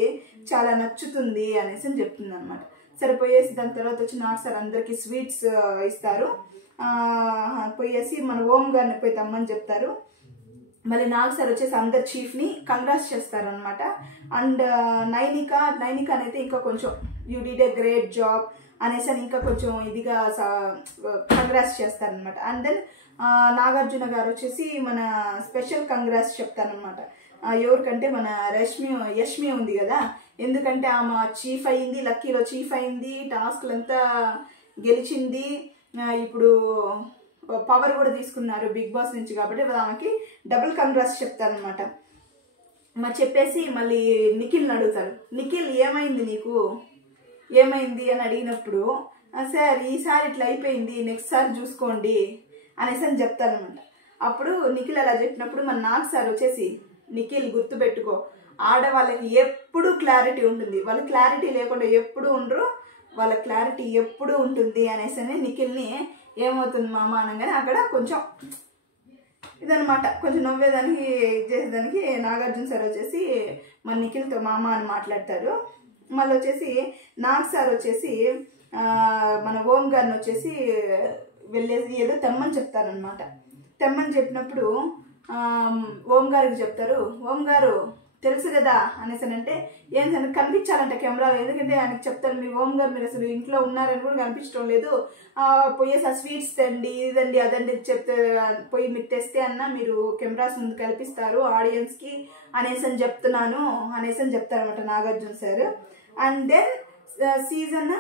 చాలా నచ్చుతుంది అనేసి చెప్తుంది అనమాట. సరిపోయేసి దాని తర్వాత వచ్చి నాగ్ సార్ అందరికి స్వీట్స్ ఇస్తారు. పోయేసి మన ఓం గారిని పోయి తమ్మని చెప్తారు. మళ్ళీ నాగ్ సార్ వచ్చేసి అందరు చీఫ్ని కంగ్రాట్స్ చేస్తారనమాట. అండ్ నైనిక అయితే ఇంకా కొంచెం you did a great job అనేసి ఇంకా కొంచెం ఇదిగా కంగ్రాట్స్ చేస్తారనమాట. అండ్ దెన్ నాగార్జున గారు వచ్చేసి మన స్పెషల్ కంగ్రాట్స్ చెప్తారనమాట. ఎవరికంటే మన యష్మి ఉంది కదా, ఎందుకంటే ఆమె చీఫ్ అయింది, లక్కీలో చీఫ్ అయింది, టాస్క్లంతా గెలిచింది, ఇప్పుడు పవర్ కూడా తీసుకున్నారు బిగ్ బాస్ నుంచి కాబట్టి ఆమెకి డబుల్ కంగ్రాట్స్ చెప్తారనమాట. మరి చెప్పేసి మళ్ళీ నిఖిల్ని అడుగుతారు. నిఖిల్ ఏమైంది నీకు, ఏమైంది అని అడిగినప్పుడు సార్ ఈసారి ఇట్లా అయిపోయింది నెక్స్ట్ సారి చూసుకోండి అనేసి అని చెప్తారనమాట. అప్పుడు నిఖిల్ అలా చెప్పినప్పుడు మన నాగ్ సార్ వచ్చేసి నిఖిల్ గుర్తుపెట్టుకో, ఆడవాళ్ళకి ఎప్పుడూ క్లారిటీ ఉంటుంది, వాళ్ళు క్లారిటీ లేకుండా ఎప్పుడు ఉండరు, వాళ్ళ క్లారిటీ ఎప్పుడు ఉంటుంది అనేసి నిఖిల్ని ఏమవుతుంది మామ అనగానే అక్కడ కొంచెం ఇదనమాట కొంచెం నవ్వేదానికి చేసేదానికి నాగార్జున సార్ వచ్చేసి మన నిఖిల్తో మామ అని మాట్లాడతారు. మళ్ళీ వచ్చేసి నాగ్ సార్ వచ్చేసి మన ఓం గారిని వచ్చేసి వెళ్ళేసి ఏదో తెమ్మని చెప్తారనమాట. తెమ్మని చెప్పినప్పుడు ఓం గారికి చెప్తారు. ఓం గారు తెలుసు కదా అనేసి అంటే ఏంటంటే కనిపించాలంట కెమెరాలో, ఎందుకంటే ఆయనకి చెప్తాను మీ ఓం గారు మీరు అసలు ఇంట్లో ఉన్నారని కూడా కనిపించడం లేదు, పోయేసి ఆ స్వీట్స్ తండి ఇదండి అదండి చెప్తే పోయి మీరు తెస్తే అన్న మీరు కెమెరాస్ ముందు కల్పిస్తారు ఆడియన్స్కి అనేసి చెప్తున్నాను అనేసి చెప్తారనమాట Nagarjuna sir. And then season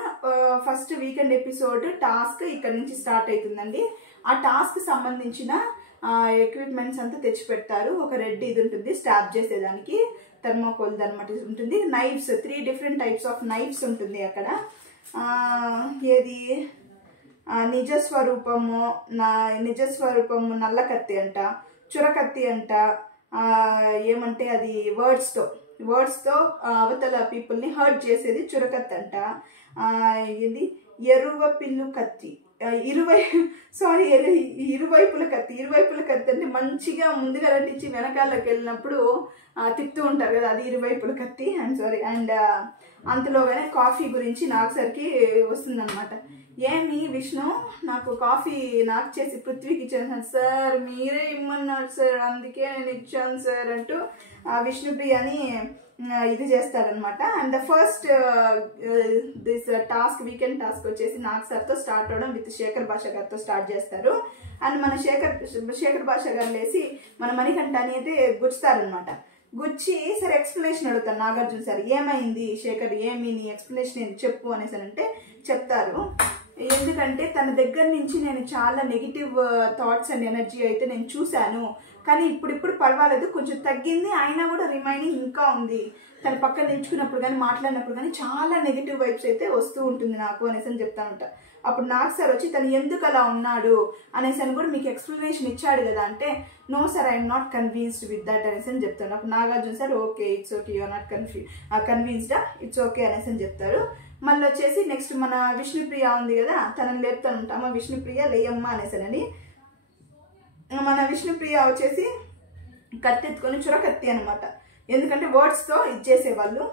first weekend episode task ఇక్కడ నుంచి స్టార్ట్ అవుతుందండి. ఆ టాస్క్ సంబంధించిన ఎక్విప్మెంట్స్ అంతా తెచ్చి పెడతారు. ఒక రెడ్ ఇది ఉంటుంది స్టాప్ చేసేదానికి, థర్మోకోల్ అనమాట ఉంటుంది. Knifes 3 different types of knifes ఉంటుంది అక్కడ. ఏది నిజస్వరూపము నల్ల కత్తి అంట, చురకత్తి అంట, ఏమంటే అది వర్డ్స్తో అవతల పీపుల్ని హర్ట్ చేసేది చురకత్తి అంట. ఇది ఎరువ పిల్లు కత్తి, ఇరువైపుల కత్తి అంటే మంచిగా ముందుగా రండించి వెనకాలకి వెళ్ళినప్పుడు తిప్పుతూ ఉంటారు కదా, అది ఇరువైపుల కత్తి. అండ్ అంతలోగానే కాఫీ గురించి నాకు సరికి వస్తుందన్నమాట. ఏమి విష్ణు నాకు కాఫీ నాకు చేసి పృథ్వీకి ఇచ్చాను సార్, మీరే ఇమ్మన్నారు సార్, అందుకే నేను ఇచ్చాను సార్ అంటూ విష్ణుప్రియని ఇది చేస్తారనమాట. And the first this task weekend task వచ్చేసి నాగ్ సార్తో స్టార్ట్ అవడం విత్ శేఖర్ భాష గారితో స్టార్ట్ చేస్తారు. అండ్ మన శేఖర్ భాష గారు లేసి మన మణికంఠ అనేది గుచ్చుతారనమాట. గుచ్చి సరే ఎక్స్ప్లెనేషన్ అడుగుతారు నాగార్జున సార్, ఏమైంది శేఖర్, ఏమి నీ ఎక్స్ప్లెనేషన్ చెప్పు అనేసి అంటే చెప్తారు. ఎందుకంటే తన దగ్గర నుంచి నేను చాలా నెగిటివ్ థాట్స్ అండ్ ఎనర్జీ అయితే నేను చూశాను, కానీ ఇప్పుడు పర్వాలేదు, కొంచెం తగ్గింది, అయినా కూడా రిమైనింగ్ ఇంకా ఉంది. తన పక్కన నిల్చుకున్నప్పుడు కానీ మాట్లాడినప్పుడు కానీ చాలా నెగిటివ్ వైబ్స్ అయితే వస్తూ ఉంటుంది నాకు అనేసి అని చెప్తానంట. అప్పుడు నాగ్ సార్ వచ్చి తను ఎందుకు అలా ఉన్నాడు అనేసి అని కూడా మీకు ఎక్స్ప్లెనేషన్ ఇచ్చాడు కదా అంటే, no sir I'm not convinced with that అనేసి అని చెప్తాను. అప్పుడు Nagarjuna sir okay it's okay you're not కన్విన్స్డా, ఇట్స్ ఓకే అనేసి అని చెప్తారు. మళ్ళీ వచ్చేసి నెక్స్ట్ మన విష్ణుప్రియ ఉంది కదా, తనని లేపుతాను ఉంటామా, విష్ణుప్రియ లేయమ్మ అనేసానని. మన విష్ణుప్రియ వచ్చేసి కత్తి ఎత్తుకొని చురకత్తి అనమాట, ఎందుకంటే వర్డ్స్తో ఇచ్చేసేవాళ్ళు.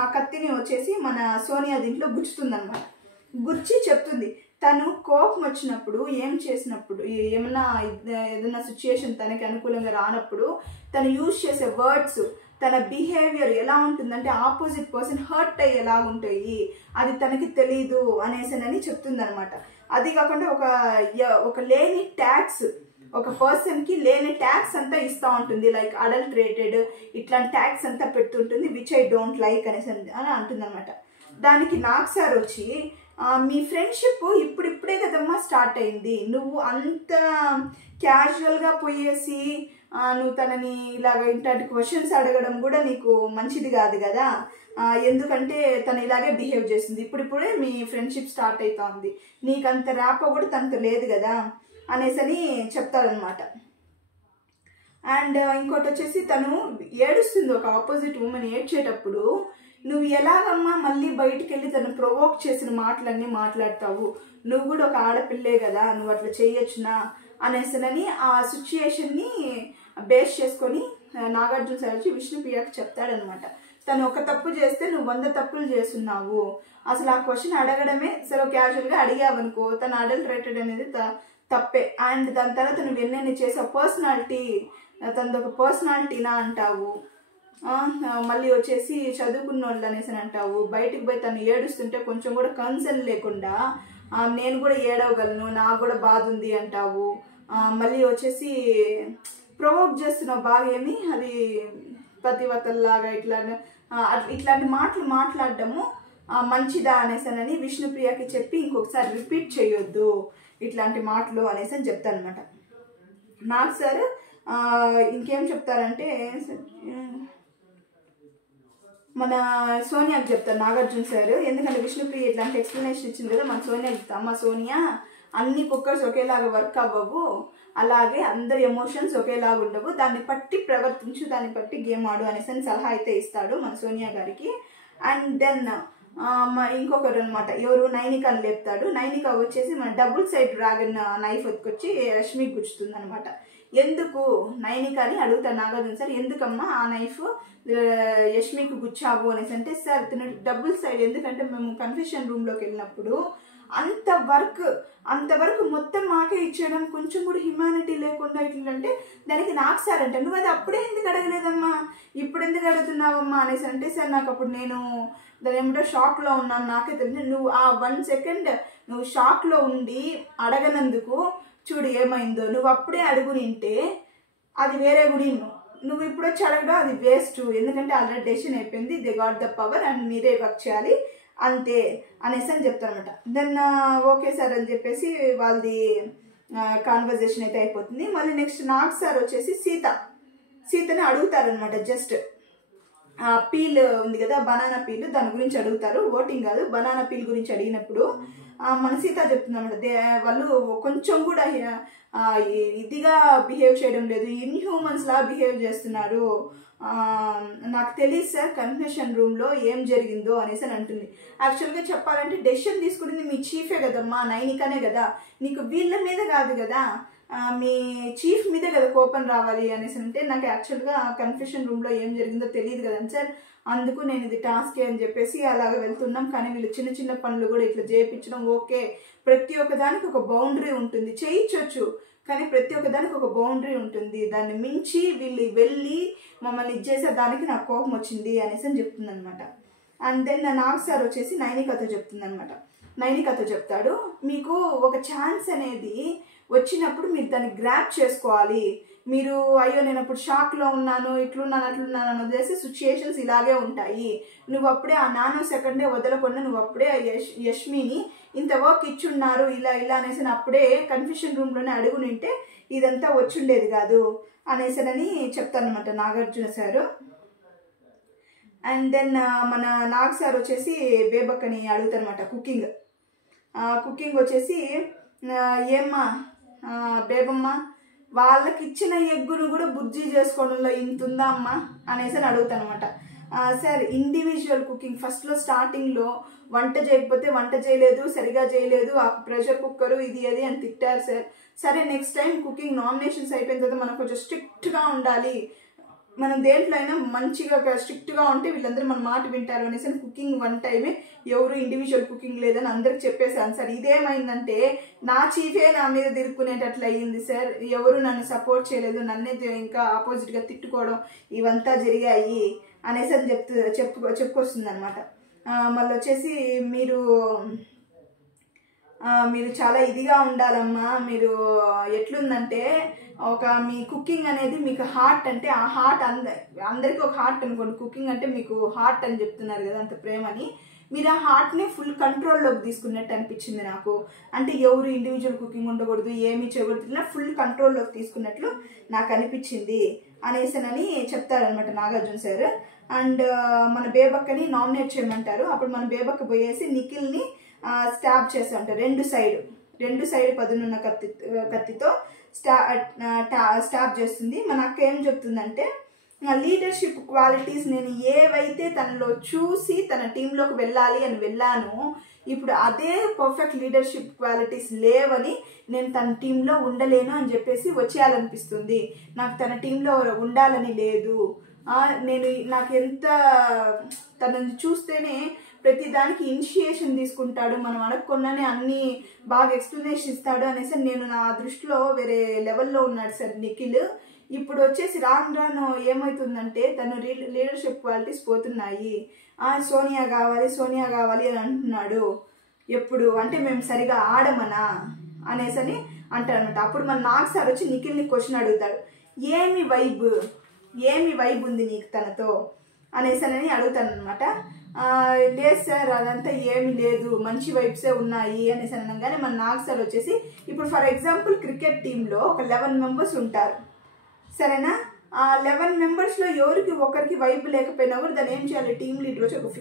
ఆ కత్తిని వచ్చేసి మన సోనియా దీంట్లో గుచ్చుతుందనమాట. గుచ్చి చెప్తుంది తను కోపం వచ్చినప్పుడు ఏం చేసినప్పుడు, ఏదైనా సిచ్యుయేషన్ తనకి అనుకూలంగా రానప్పుడు తను యూజ్ చేసే వర్డ్స్, తన బిహేవియర్ ఎలా ఉంటుందంటే ఆపోజిట్ పర్సన్ హర్ట్ అయ్యి ఎలా ఉంటాయి అది తనకి తెలీదు అనేసి చెప్తుంది అనమాట. అది కాకుండా ఒక లేని ట్యాక్స్, ఒక పర్సన్కి లేని ట్యాక్స్ అంతా ఇస్తూ ఉంటుంది, లైక్ అడల్టరేటెడ్ ఇట్లాంటి ట్యాక్స్ అంతా పెడుతుంటుంది, విచ్ ఐ డోంట్ లైక్ అనేసి అని అంటుంది అనమాట. దానికి నాగ్ సార్ వచ్చి మీ ఫ్రెండ్షిప్ ఇప్పుడిప్పుడే కదమ్మా స్టార్ట్ అయింది, నువ్వు అంత క్యాజువల్గా పోయేసి నువ్వు తనని ఇలాగ ఇట్లాంటి క్వశ్చన్స్ అడగడం కూడా నీకు మంచిది కాదు కదా, ఎందుకంటే తను ఇలాగే బిహేవ్ చేస్తుంది, ఇప్పుడిప్పుడే మీ ఫ్రెండ్షిప్ స్టార్ట్ అవుతా ఉంది, నీకు అంత ర్యాపో కూడా తనతో లేదు కదా అనేసి చెప్తారనమాట. అండ్ ఇంకోటి వచ్చేసి తను ఏడుస్తుంది, ఒక ఆపోజిట్ ఉమెన్ ఏడ్చేటప్పుడు నువ్వు ఎలాగమ్మా మళ్ళీ బయటికి వెళ్ళి తను ప్రొవోక్ చేసిన మాటలన్నీ మాట్లాడతావు, నువ్వు కూడా ఒక ఆడపిల్లే కదా, నువ్వు అట్లా చేయొచ్చునా అనేసి ఆ సిచ్యుయేషన్ని బేస్ చేసుకొని నాగార్జున సార్ వచ్చి విష్ణుప్రియకి చెప్తాడనమాట. తను ఒక తప్పు చేస్తే నువ్వు 100 తప్పులు చేస్తున్నావు, అసలు ఆ క్వశ్చన్ అడగడమే సరే క్యాజువల్గా అడిగావనుకో తను అడల్టరేటెడ్ అనేది తప్పే. అండ్ దాని తర్వాత నువ్వు ఎన్నెన్ని చేసావు, పర్సనాలిటీ తనది ఒక పర్సనాలిటీనా అంటావు, మళ్ళీ వచ్చేసి చదువుకున్న వాళ్ళు అనేసి అంటావు, బయటికి పోయి తను ఏడుస్తుంటే కొంచెం కూడా కన్సర్న్ లేకుండా నేను కూడా ఏడవగలను, నాకు కూడా బాధ ఉంది అంటావు, మళ్ళీ వచ్చేసి ప్రొవోక్ చేస్తున్నావు బాగా, ఏమి అది పతివతల్లాగా ఇట్లాంటి మాటలు మాట్లాడడము మంచిదా అనేసి విష్ణుప్రియకి చెప్పి ఇంకొకసారి రిపీట్ చేయొద్దు ఇట్లాంటి మాటలు అనేసి అని చెప్తాను అనమాట. నాగ్ సార్ ఇంకేం చెప్తారంటే మన సోనియాకి చెప్తారు నాగార్జున సార్, ఎందుకంటే విష్ణుప్రియ ఇట్లాంటి ఎక్స్ప్లెనేషన్ ఇచ్చింది కదా, మన సోనియాకి చెప్తా, అమ్మ సోనియా అన్ని కుక్కర్స్ ఒకేలాగా వర్క్ అవ్వవు, అలాగే అందరి ఎమోషన్స్ ఒకేలాగా ఉండవు, దాన్ని బట్టి ప్రవర్తించు, దాన్ని బట్టి గేమ్ ఆడు అనేసి సలహా అయితే ఇస్తాడు మన సోనియా గారికి. అండ్ దెన్ ఇంకొకరు అనమాట, ఎవరు నైనికాని లేపుతాడు. నైనిక వచ్చేసి మన డబుల్ సైడ్ డ్రాగన్ నైఫ్ వచ్చి రష్మికి గుచ్చుతుంది అనమాట. ఎందుకు నైనికాని అడుగుతాడు నాగార్జున సార్, ఎందుకమ్మా ఆ నైఫ్ యష్మికి గుచ్చావు అనేసి అంటే, సార్ తిన డబుల్ సైడ్, ఎందుకంటే మేము కన్ఫెషన్ రూమ్లోకి వెళ్ళినప్పుడు అంతవరకు మొత్తం మాకే ఇచ్చేయడం, కొంచెం కూడా హ్యుమానిటీ లేకుండా ఇట్లంటే దానికి నాకు సార్ అంటే, నువ్వు అది అప్పుడే ఎందుకు అడగలేదమ్మా, ఇప్పుడు ఎందుకు అడుగుతున్నావమ్మా అనేసి అంటే, సార్ నాకు అప్పుడు నేను దాని ఏమిటో షాక్లో ఉన్నాను, నాకే తెలియదు, నువ్వు ఆ 1 సెకండ్ నువ్వు షాక్లో ఉండి అడగనందుకు చూడు ఏమైందో, నువ్వు అప్పుడే అడుగు నింటే అది వేరే గుడి, నువ్వు ఇప్పుడు వచ్చి అడగడం అది వేస్ట్, ఎందుకంటే ఆల్రెడీ డెసిషన్ అయిపోయింది, they got the power and మీరే వర్క్ చేయాలి అంతే అనేసి అని చెప్తారనమాట. దెన్ ఓకే సార్ అని చెప్పేసి వాళ్ళది కాన్వర్జేషన్ అయితే అయిపోతుంది. మళ్ళీ నెక్స్ట్ నాగ్ సార్ వచ్చేసి సీతని అడుగుతారనమాట. జస్ట్ ఆ పీల్ ఉంది కదా, బనానా పీల్, దాని గురించి అడుగుతారు. ఓటింగ్ కాదు, బనానా పీల్ గురించి అడిగినప్పుడు మన సీత చెప్తుంది అనమాట, వాళ్ళు కొంచెం కూడా ఇదిగా బిహేవ్ చేయడం లేదు, ఇన్హ్యూమన్స్ లా బిహేవ్ చేస్తున్నారు. నాకు తెలియదు సార్ కన్ఫెషన్ రూమ్లో ఏం జరిగిందో అనేసి అని అంటుంది. యాక్చువల్గా చెప్పాలంటే డెసిషన్ తీసుకునేది మీ చీఫే కదమ్మా, నైనికనే కదా, నీకు వీళ్ళ మీద కాదు కదా, మీ చీఫ్ మీదే కదా కోపం రావాలి అనేసి అంటే, నాకు యాక్చువల్గా కన్ఫెషన్ రూమ్లో ఏం జరిగిందో తెలియదు కదండి సార్, అందుకు నేను ఇది టాస్కే అని చెప్పేసి అలాగ వెళ్తున్నాం. కానీ వీళ్ళు చిన్న చిన్న పనులు కూడా ఇట్లా చేయించడం ఓకే, ప్రతి ఒక్కదానికి ఒక బౌండరీ ఉంటుంది, చేయించవచ్చు, కానీ ప్రతి ఒక్కదానికి ఒక బౌండరీ ఉంటుంది, దాన్ని మించి వీళ్ళు వెళ్ళి మమ్మల్ని ఇచ్చేసే దానికి నాకు కోపం వచ్చింది అనేసి అని చెప్తుంది అనమాట. అండ్ దెన్ నాగ్ సార్ వచ్చేసి నైనికతో చెప్తుంది అనమాట. నైనికతో చెప్తాడు, మీకు ఒక ఛాన్స్ అనేది వచ్చినప్పుడు మీరు దాన్ని గ్రాప్ చేసుకోవాలి. మీరు అయ్యో నేను అప్పుడు షాక్లో ఉన్నాను, ఇట్లున్నాను అట్లున్నాను అని వదిలేసి సిచ్యుయేషన్స్ ఇలాగే ఉంటాయి. నువ్వు అప్పుడే ఆ నానో సెకండే వదలకుండా నువ్వు అప్పుడే యష్మిని ఇంత వర్క్ ఇచ్చున్నారు ఇలా ఇలా అనేసి అప్పుడే కన్ఫ్యూషన్ రూమ్లోనే అడుగు నింటే ఇదంతా వచ్చుండేది కాదు అనేసనని చెప్తానమాట నాగార్జున సారు. అండ్ దెన్ మన నాగ్ సార్ వచ్చేసి బేబక్కని అడుగుతారనమాట కుకింగ్ వచ్చేసి, ఏమ్మా బేబమ్మ వాళ్ళకి ఇచ్చిన ఎగ్గును కూడా బుజ్జి చేసుకోవడంలో ఇంత ఉందా అమ్మా అనేసి అని అడుగుతానమాట. సార్ ఇండివిజువల్ కుకింగ్ ఫస్ట్లో స్టార్టింగ్లో వంట చేయకపోతే వంట చేయలేదు, సరిగా చేయలేదు, ఆ ప్రెషర్ కుక్కరు ఇది అది అని తిట్టారు సార్. సరే నెక్స్ట్ టైం కుకింగ్ నామినేషన్స్ అయిపోయిన తర్వాత మనం కొంచెం స్ట్రిక్ట్గా ఉండాలి, మనం దేంట్లో అయినా మంచిగా స్ట్రిక్ట్గా ఉంటే వీళ్ళందరూ మన మాట వింటారు అనేసి కుకింగ్ వన్ టైమే ఎవరు ఇండివిజువల్ కుకింగ్ లేదని అందరికి చెప్పేశాను సార్. ఇదేమైందంటే నా చీఫే నా మీద తిరుక్కునేటట్లు అయ్యింది సార్, ఎవరు నన్ను సపోర్ట్ చేయలేదు, నన్నే ఇంకా ఆపోజిట్గా తిట్టుకోవడం ఇవంతా జరిగాయి అనేసి అని చెప్పుకొస్తుంది అనమాట. మళ్ళీ వచ్చేసి మీరు చాలా ఇదిగా ఉండాలమ్మా, మీరు ఎట్లుందంటే మీ కుకింగ్ అనేది మీకు హార్ట్ అంటే ఆ హార్ట్ అందరికీ ఒక హార్ట్ అనుకోండి, కుకింగ్ అంటే మీకు హార్ట్ అని చెప్తున్నారు కదా అంత ప్రేమని, మీరు ఆ హార్ట్ని ఫుల్ కంట్రోల్లోకి తీసుకున్నట్టు అనిపించింది నాకు. అంటే ఎవరు ఇండివిజువల్ కుకింగ్ ఉండకూడదు, ఏమీ చేయకూడదు, ఫుల్ కంట్రోల్లోకి తీసుకున్నట్లు నాకు అనిపించింది అనేసనని చెప్తారనమాట నాగార్జున సార్. అండ్ మన బేబక్కని నామినేట్ చేయమంటారు. అప్పుడు మన బేబక్క పోయేసి నిఖిల్ని స్టాబ్ చేస్తూ ఉంటారు రెండు సైడ్ పదునున్న కత్తితో స్టాబ్ చేస్తుంది. మన అక్క ఏం చెప్తుందంటే, లీడర్షిప్ క్వాలిటీస్ నేను ఏవైతే తనలో చూసి తన టీంలోకి వెళ్ళాలి అని వెళ్ళానో ఇప్పుడు అదే పర్ఫెక్ట్ లీడర్షిప్ క్వాలిటీస్ లేవని నేను తన టీంలో ఉండలేను అని చెప్పేసి వచ్చేయాలనిపిస్తుంది, నాకు తన టీంలో ఉండాలని లేదు, నాకు ఎంత తనని చూస్తేనే ప్రతి దానికి ఇనిషియేషన్ తీసుకుంటాడు, మనం అడగకుండానే అన్ని బాగా ఎక్స్ప్లెనేషన్ ఇస్తాడు అనేసి నేను నా దృష్టిలో వేరే లెవెల్లో ఉన్నాడు సార్ నిఖిల్. ఇప్పుడు వచ్చేసి రాను ఏమవుతుందంటే తను లీడర్షిప్ క్వాలిటీస్ పోతున్నాయి, సోనియా కావాలి అని అంటున్నాడు. ఎప్పుడు అంటే మేము సరిగా ఆడమనా అనేసి అని అంటారు అనమాట. అప్పుడు మన నాగ్ సార్ వచ్చి నిఖిల్ని క్వశ్చన్ అడుగుతాడు, ఏమి వైబ్ ఉంది నీకు తనతో అనేసి అడుగుతాను అనమాట. లేదు సార్ అదంతా ఏమి లేదు, మంచి వైబ్సే ఉన్నాయి అనేసి అనగానే మన నాగ్ సార్ వచ్చేసి, ఇప్పుడు ఫర్ ఎగ్జాంపుల్ క్రికెట్ టీంలో ఒక 11 మెంబర్స్ ఉంటారు సరేనా, ఆ 11 మెంబర్స్లో ఎవరికి ఒకరికి వైబ్ లేకపోయినా కూడా దాన్ని ఏం చేయాలి, టీమ్ లీడర్ వచ్చి ఒక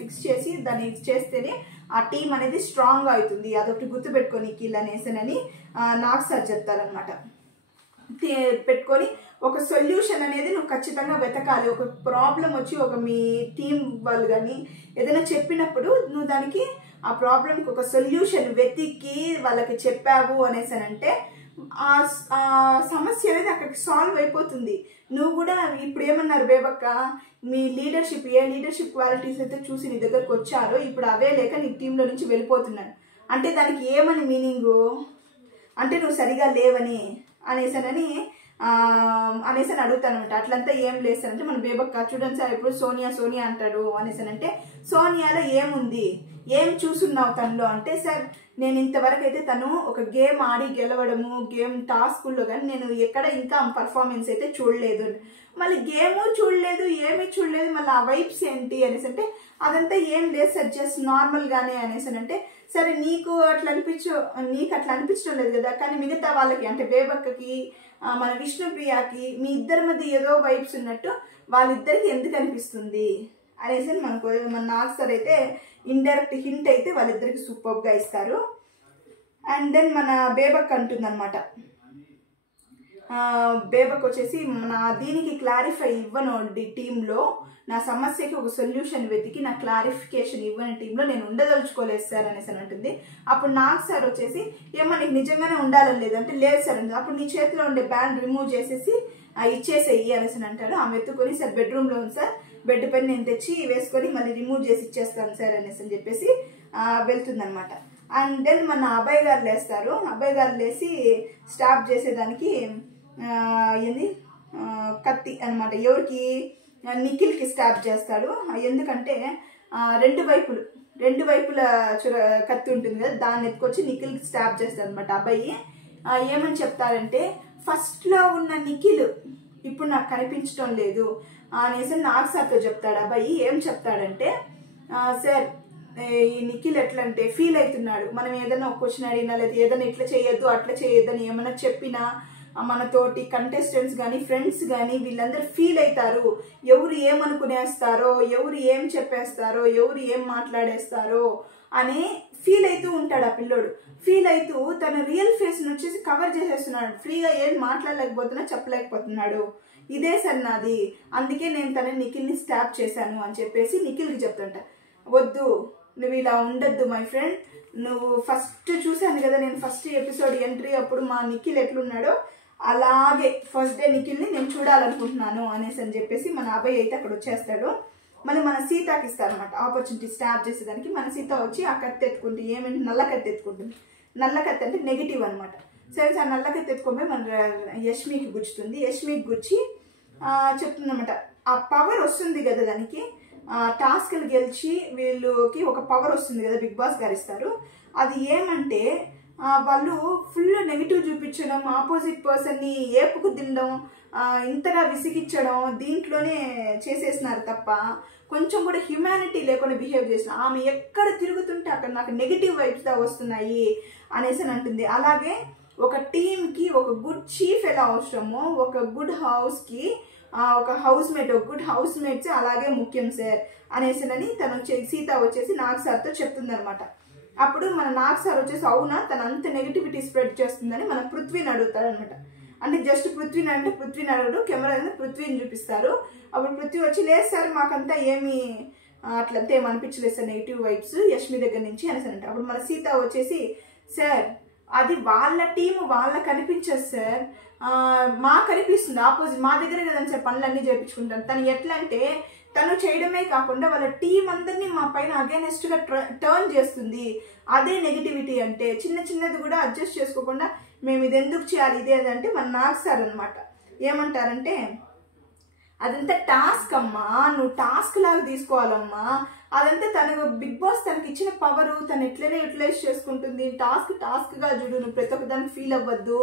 ఫిక్స్ చేసి దాన్ని చేస్తేనే ఆ టీం అనేది స్ట్రాంగ్ అవుతుంది, అదొకటి గుర్తుపెట్టుకోనికి అనేసనని నాగ్ సార్ చెప్తారనమాట. పెట్టుకొని ఒక సొల్యూషన్ అనేది నువ్వు ఖచ్చితంగా వెతకాలి. ఒక ప్రాబ్లం వచ్చి మీ టీం వాళ్ళు కానీ ఏదైనా చెప్పినప్పుడు నువ్వు దానికి ఆ ప్రాబ్లంకి ఒక సొల్యూషన్ వెతికి వాళ్ళకి చెప్పావు అనేసానంటే ఆ సమస్య అనేది అక్కడికి సాల్వ్ అయిపోతుంది. నువ్వు కూడా ఇప్పుడు ఏమన్నారు బేబక్క, మీ లీడర్షిప్ ఏ లీడర్షిప్ క్వాలిటీస్ అయితే చూసి నీ దగ్గరకు వచ్చారో ఇప్పుడు అవే లేక నీ టీంలో నుంచి వెళ్ళిపోతున్నాను అంటే దానికి ఏమని మీనింగు అంటే నువ్వు సరిగా లేవని అనేసని అడుగుతాను అనమాట. అట్లంతా ఏం లేస్తానంటే మన బేబక్క చూడండి సార్ ఇప్పుడు సోనియా అంటాడు అనేసానంటే సోనియాలో ఏముంది, ఏం చూసున్నావు తనలో అంటే, సార్ నేను ఇంతవరకు అయితే తను ఒక గేమ్ ఆడి గెలవడము గేమ్ టాస్కుల్లో కానీ నేను ఎక్కడ ఇంకా పర్ఫార్మెన్స్ అయితే చూడలేదు, మళ్ళీ గేము చూడలేదు ఏమీ చూడలేదు, మళ్ళీ ఆ వైబ్స్ ఏంటి అనేసి అంటే అదంతా ఏం లేదు సార్, జస్ట్ నార్మల్గానే అనేసి అంటే, సరే నీకు అట్లా అనిపించడం లేదు కదా, కానీ మిగతా వాళ్ళకి అంటే బేబక్కకి మన విష్ణుప్రియకి మీ ఇద్దరి మధ్య ఏదో వైబ్స్ ఉన్నట్టు వాళ్ళిద్దరికి ఎందుకు అనిపిస్తుంది అనేసి మన నాగ్ సార్ అయితే ఇండైరెక్ట్ హింట్ అయితే వాళ్ళిద్దరికి సూపర్గా ఇస్తారు. అండ్ దెన్ మన బేబక్ అంటుందన్నమాట, బేబక్ వచ్చేసి దీనికి క్లారిఫై ఇవ్వను టీంలో, నా సమస్యకి ఒక సొల్యూషన్ వెతికి నా క్లారిఫికేషన్ ఇవ్వని టీంలో నేను ఉండదలుచుకోలేదు సార్ అనేసి అంటుంది. అప్పుడు నాగ్ సార్ వచ్చేసి ఏమో నీకు నిజంగానే ఉండాలని లేదంటే లేదు సార్ అంటే, అప్పుడు నీ చేతిలో ఉండే బ్యాండ్ రిమూవ్ చేసేసి ఇచ్చేసేయి అనేసి అంటారు. ఆమె ఎత్తుకొని సార్ బెడ్రూమ్లో ఉంది సార్, బెడ్ పైన నేను తెచ్చి వేసుకొని మళ్ళీ రిమూవ్ చేసి ఇచ్చేస్తాను సార్ అనేసి అని చెప్పేసి వెళ్తుందనమాట. అండ్ దెన్ మన అభయ్ గారు లేస్తారు. అభయ్ గారు లేచి స్టాప్ చేసేదానికి ఏంది కత్తి అనమాట, ఎవరికి నిఖిల్కి స్టాప్ చేస్తాడు. ఎందుకంటే రెండు వైపుల కత్తి ఉంటుంది కదా, దాన్ని ఎత్తుకొచ్చి నిఖిల్కి స్టాప్ చేస్తాడు అనమాట అబ్బాయి. ఏమని చెప్తారంటే, ఫస్ట్లో ఉన్న నిఖిల్ ఇప్పుడు నాకు కనిపించడం లేదు అనేసి నాగ్ సార్తో చెప్తాడు అబ్బాయి. ఏం చెప్తాడంటే, సార్ ఈ నిఖిల్ ఎట్లా అంటే ఫీల్ అవుతున్నాడు, మనం ఏదైనా ఒక క్వశ్చన్ అడిగినా లేదా ఏదైనా ఇట్లా చేయొద్దు అట్లా చేయొద్దు అని ఏమైనా చెప్పినా మనతోటి కంటెస్టెంట్స్ కానీ ఫ్రెండ్స్ కానీ వీళ్ళందరూ ఫీల్ అవుతారు, ఎవరు ఏమనుకునేస్తారో, ఎవరు ఏం చెప్పేస్తారో, ఎవరు ఏం మాట్లాడేస్తారో అని ఫీల్ అవుతూ ఉంటాడు ఆ పిల్లోడు. ఫీల్ అవుతూ తన రియల్ ఫేస్ని వచ్చేసి కవర్ చేసేస్తున్నాడు, ఫ్రీగా ఏం మాట్లాడలేకపోతున్నా చెప్పలేకపోతున్నాడు. ఇదే సార్ నాది, అందుకే నేను తన నిఖిల్ని స్టాప్ చేశాను అని చెప్పేసి నిఖిల్కి చెప్తుంట. వద్దు, నువ్వు ఇలా ఉండద్దు మై ఫ్రెండ్, నువ్వు ఫస్ట్ చూశాను కదా నేను ఫస్ట్ ఎపిసోడ్ ఎంట్రీ అప్పుడు మా నిఖిల్ ఎట్లున్నాడో అలాగే ఫస్ట్ డే నిఖిల్ని నేను చూడాలనుకుంటున్నాను అనేసి అని చెప్పేసి మన అబ్బాయి అయితే అక్కడ వచ్చేస్తాడు. మళ్ళీ మన సీతకి ఇస్తారనమాట ఆపర్చునిటీ స్టాప్ చేసేదానికి. మన సీత వచ్చి ఆ కత్తి ఎత్తుకుంటుంది, ఏమంటే నల్ల కత్తి ఎత్తుకుంటుంది. నల్ల కత్తి అంటే నెగిటివ్ అనమాట. సరే ఆ నల్ల కత్తి ఎత్తుకోపోయి మన యష్మికి గుచ్చుతుంది. యష్మికి గుచ్చి చెప్తుందన్నమాట, ఆ పవర్ వస్తుంది కదా దానికి, టాస్క్లు గెలిచి వీళ్ళకి ఒక పవర్ వస్తుంది కదా, బిగ్ బాస్ గారు ఇస్తారు. అది ఏమంటే వాళ్ళు ఫుల్ నెగిటివ్ చూపించడం, ఆపోజిట్ పర్సన్ని ఏపుకు తినడం, ఇంతగా విసిగించడం దీంట్లోనే చేసేసినారు తప్ప కొంచెం కూడా హ్యుమానిటీ లేకుండా బిహేవ్ చేసిన. ఆమె ఎక్కడ తిరుగుతుంటే అక్కడ నాకు నెగిటివ్ వైబ్స్ వస్తున్నాయి అనేసి అని అంటుంది. అలాగే ఒక టీంకి ఒక గుడ్ చీఫ్ ఎలా అవసరమో, ఒక గుడ్ హౌస్కి ఒక హౌస్ మేట్, ఒక గుడ్ హౌస్ మేట్స్ అలాగే ముఖ్యం సార్ అనేసినని తను సీత వచ్చేసి నాగ్ సార్తో చెప్తుంది అనమాట. అప్పుడు మన నాగ్ సార్ వచ్చేసి అవునా తను అంత నెగిటివిటీ స్ప్రెడ్ చేస్తుందని మన పృథ్వీని అడుగుతాడు అనమాట. అంటే జస్ట్ పృథ్వీని అంటే పృథ్వీని అడగడు, కెమెరా పృథ్వీని చూపిస్తారు. అప్పుడు పృథ్వీ వచ్చి లేదు సార్ మాకంతా ఏమి అట్లంతా ఏమి అనిపించలేదు సార్ నెగిటివ్ వైబ్స్ యష్మి దగ్గర నుంచి అనేసి అంటే. అప్పుడు మన సీత వచ్చేసి సార్ అది వాళ్ళ టీము వాళ్ళకి అనిపించదు సార్, మాకు అనిపిస్తుంది ఆపోజిట్, మా దగ్గర కదండి సార్ పనులన్నీ చేయించుకుంటాను. తను ఎట్లా అంటే తను చేయడమే కాకుండా వాళ్ళ టీం అందరినీ మా పైన అగైనెస్ట్గా టర్న్ చేస్తుంది. అదే నెగిటివిటీ అంటే, చిన్న చిన్నది కూడా అడ్జస్ట్ చేసుకోకుండా మేము ఇది ఎందుకు చేయాలి ఇదే అదంటే మన నాగ్ సార్ అనమాట ఏమంటారంటే, అదంతా టాస్క్ అమ్మా, నువ్వు టాస్క్ లాగా తీసుకోవాలమ్మా, అదంతా తను బిగ్ బాస్ తనకి ఇచ్చిన పవరు తను ఎట్లనే యూటిలైజ్ చేసుకుంటుంది, టాస్క్గా చూడు, నువ్వు ప్రతి ఒక్క దానికి ఫీల్ అవ్వద్దు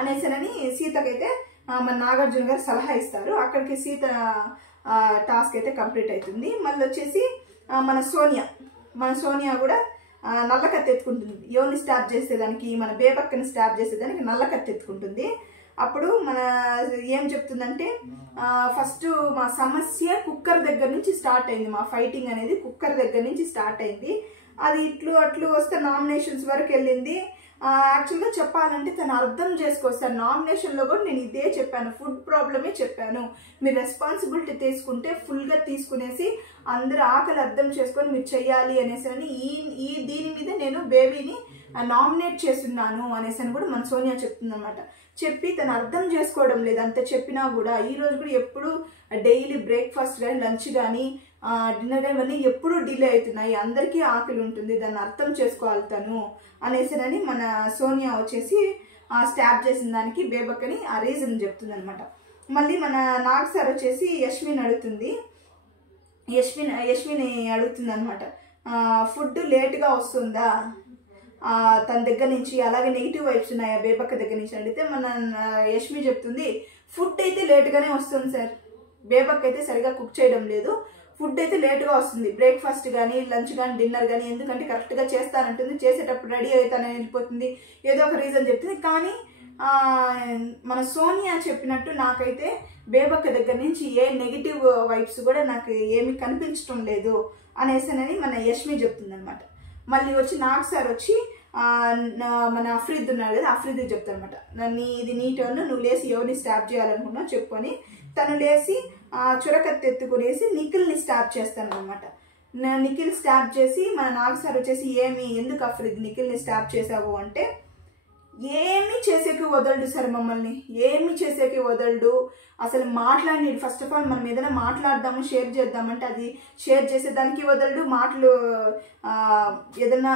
అనేసనని సీతకైతే మన నాగార్జున గారు సలహా ఇస్తారు. అక్కడికి సీత టాస్క్ అయితే కంప్లీట్ అవుతుంది. మళ్ళీ వచ్చేసి మన సోనియా కూడా నల్ల కత్తి ఎత్తుకుంటుంది. ఎవరిని స్టాప్ చేసేదానికి, మన బేబక్కని స్టాప్ చేసేదానికి నల్ల కత్తి ఎత్తుకుంటుంది. అప్పుడు మన ఏం చెప్తుందంటే, ఫస్ట్ మా సమస్య కుక్కర్ దగ్గర నుంచి స్టార్ట్ అయింది, మా ఫైటింగ్ అనేది కుక్కర్ దగ్గర నుంచి స్టార్ట్ అయింది, అది ఇట్లు అట్లు వస్తే నామినేషన్స్ వరకు వెళ్ళింది. యాక్చువల్గా చెప్పాలంటే తను అర్థం చేసుకోవచ్చు. నామినేషన్లో కూడా నేను ఇదే చెప్పాను, ఫుడ్ ప్రాబ్లమే చెప్పాను, మీరు రెస్పాన్సిబిలిటీ తీసుకుంటే ఫుల్గా తీసుకునేసి అందరు ఆకలి అర్థం చేసుకొని మీరు చెయ్యాలి అనేసి అని దీని మీద నేను బేబీని నామినేట్ చేస్తున్నాను అనేసి అని కూడా మన సోనియా చెప్తుందన్నమాట. చెప్పి తను అర్థం చేసుకోవడం లేదు, అంత చెప్పినా కూడా ఈ రోజు కూడా ఎప్పుడు డైలీ బ్రేక్ఫాస్ట్ కానీ లంచ్ కానీ డిన్నర్ కానీ ఇవన్నీ ఎప్పుడు డిలే అవుతున్నాయి, అందరికీ ఆకలి ఉంటుంది, దాన్ని అర్థం చేసుకోవాలి తను అనేసినని మన సోనియా వచ్చేసి స్టాప్ చేసిన దానికి బేబక్కని ఆ రీజన్ చెప్తుంది అనమాట. మళ్ళీ మన నాగ్ సార్ వచ్చేసి యష్మిని అడుగుతుంది అనమాట, ఫుడ్ లేట్గా వస్తుందా తన దగ్గర నుంచి, అలాగే నెగిటివ్ వైబ్స్ ఉన్నాయా బేబక్క దగ్గర నుంచి అడిగితే మన యష్మి చెప్తుంది ఫుడ్ అయితే లేట్గానే వస్తుంది సార్, బేబక్క అయితే సరిగా కుక్ చేయడం లేదు, ఫుడ్ అయితే లేట్గా వస్తుంది, బ్రేక్ఫాస్ట్ కానీ లంచ్ కానీ డిన్నర్ కానీ, ఎందుకంటే కరెక్ట్గా చేస్తానంటుంది, చేసేటప్పుడు రెడీ అవుతానని వెళ్ళిపోతుంది, ఏదో ఒక రీజన్ చెప్తుంది. కానీ మన సోనియా చెప్పినట్టు నాకైతే బేబక్క దగ్గర నుంచి ఏ నెగిటివ్ వైబ్స్ కూడా నాకు ఏమీ కనిపించడం లేదు అనేసి మన యష్మి చెప్తుంది అనమాట. మళ్ళీ వచ్చి నాగ్ సార్ వచ్చి మన అఫ్రీద్ ఉన్నాడు కదా, అఫ్రీద్కి చెప్తాను అనమాట, ఇది నీ టర్న్, నువ్వు లేసి ఎవరిని స్టాప్ చేయాలనుకున్నావు చెప్పుకొని, తను లేసి చురకత్తి ఎత్తుకునేసి నిఖిల్ని స్టాప్ చేస్తాను అనమాట. నిఖిల్ స్టాప్ చేసి మన నాగ్ సార్ వచ్చేసి ఎందుకు అఫ్రీద్ నిఖిల్ని స్టాప్ చేసావు అంటే, ఏమి చేసేకి వదలడు సార్ మమ్మల్ని, ఏమి చేసేకి వదలడు, అసలు మాట్లాడినాడు. ఫస్ట్ ఆఫ్ ఆల్ మనం ఏదైనా మాట్లాడదాము షేర్ చేద్దామంటే అది షేర్ చేసేదానికి వదలడు, మాటలు ఏదైనా